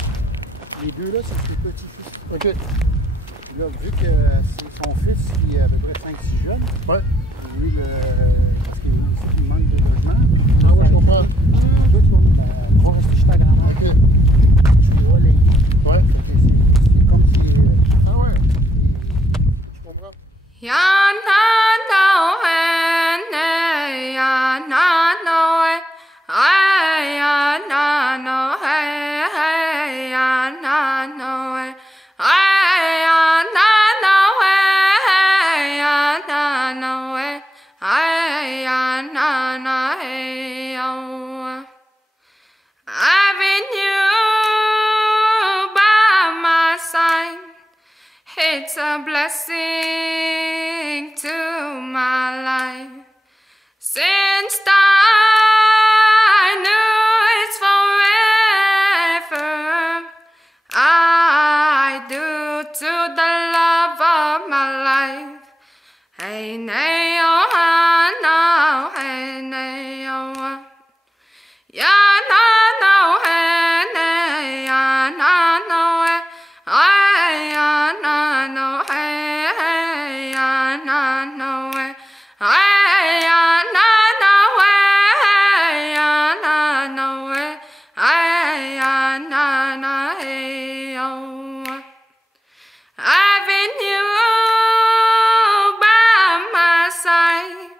Les deux là, c'est ses petits-fils. OK. Puis là, vu que c'est son fils qui est à peu près 5-6 jeunes, Ouais. lui, parce qu'il manque de logement. Ah ouais, je comprends. Tout, on va rester chez ta grand-mère. OK. Tu dois l'aider. Ouais. Fait que c'est comme si... Ah ouais. Je comprends. Ya na no hey, ya na no hey, ya na no hey, ya na no hey, ya na no hey, ya na no hey, ya na no hey, oh. Having you by my side, it's a blessing to my life. Since I knew it's forever, I do to the love of my life. Hey, nay, oh, no, hey, nay, oh. Ya na no hey, nay, ya na no hey, ya na no hey, ya na no hey, ya na no hey, ya na no hey, ya na no hey, oh. Having you by my side,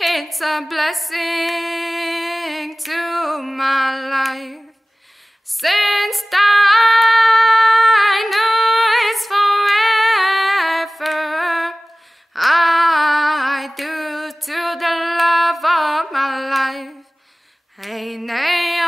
it's a blessing to my life. Since I knew it's forever, I do to the love of my life. Hey, nay,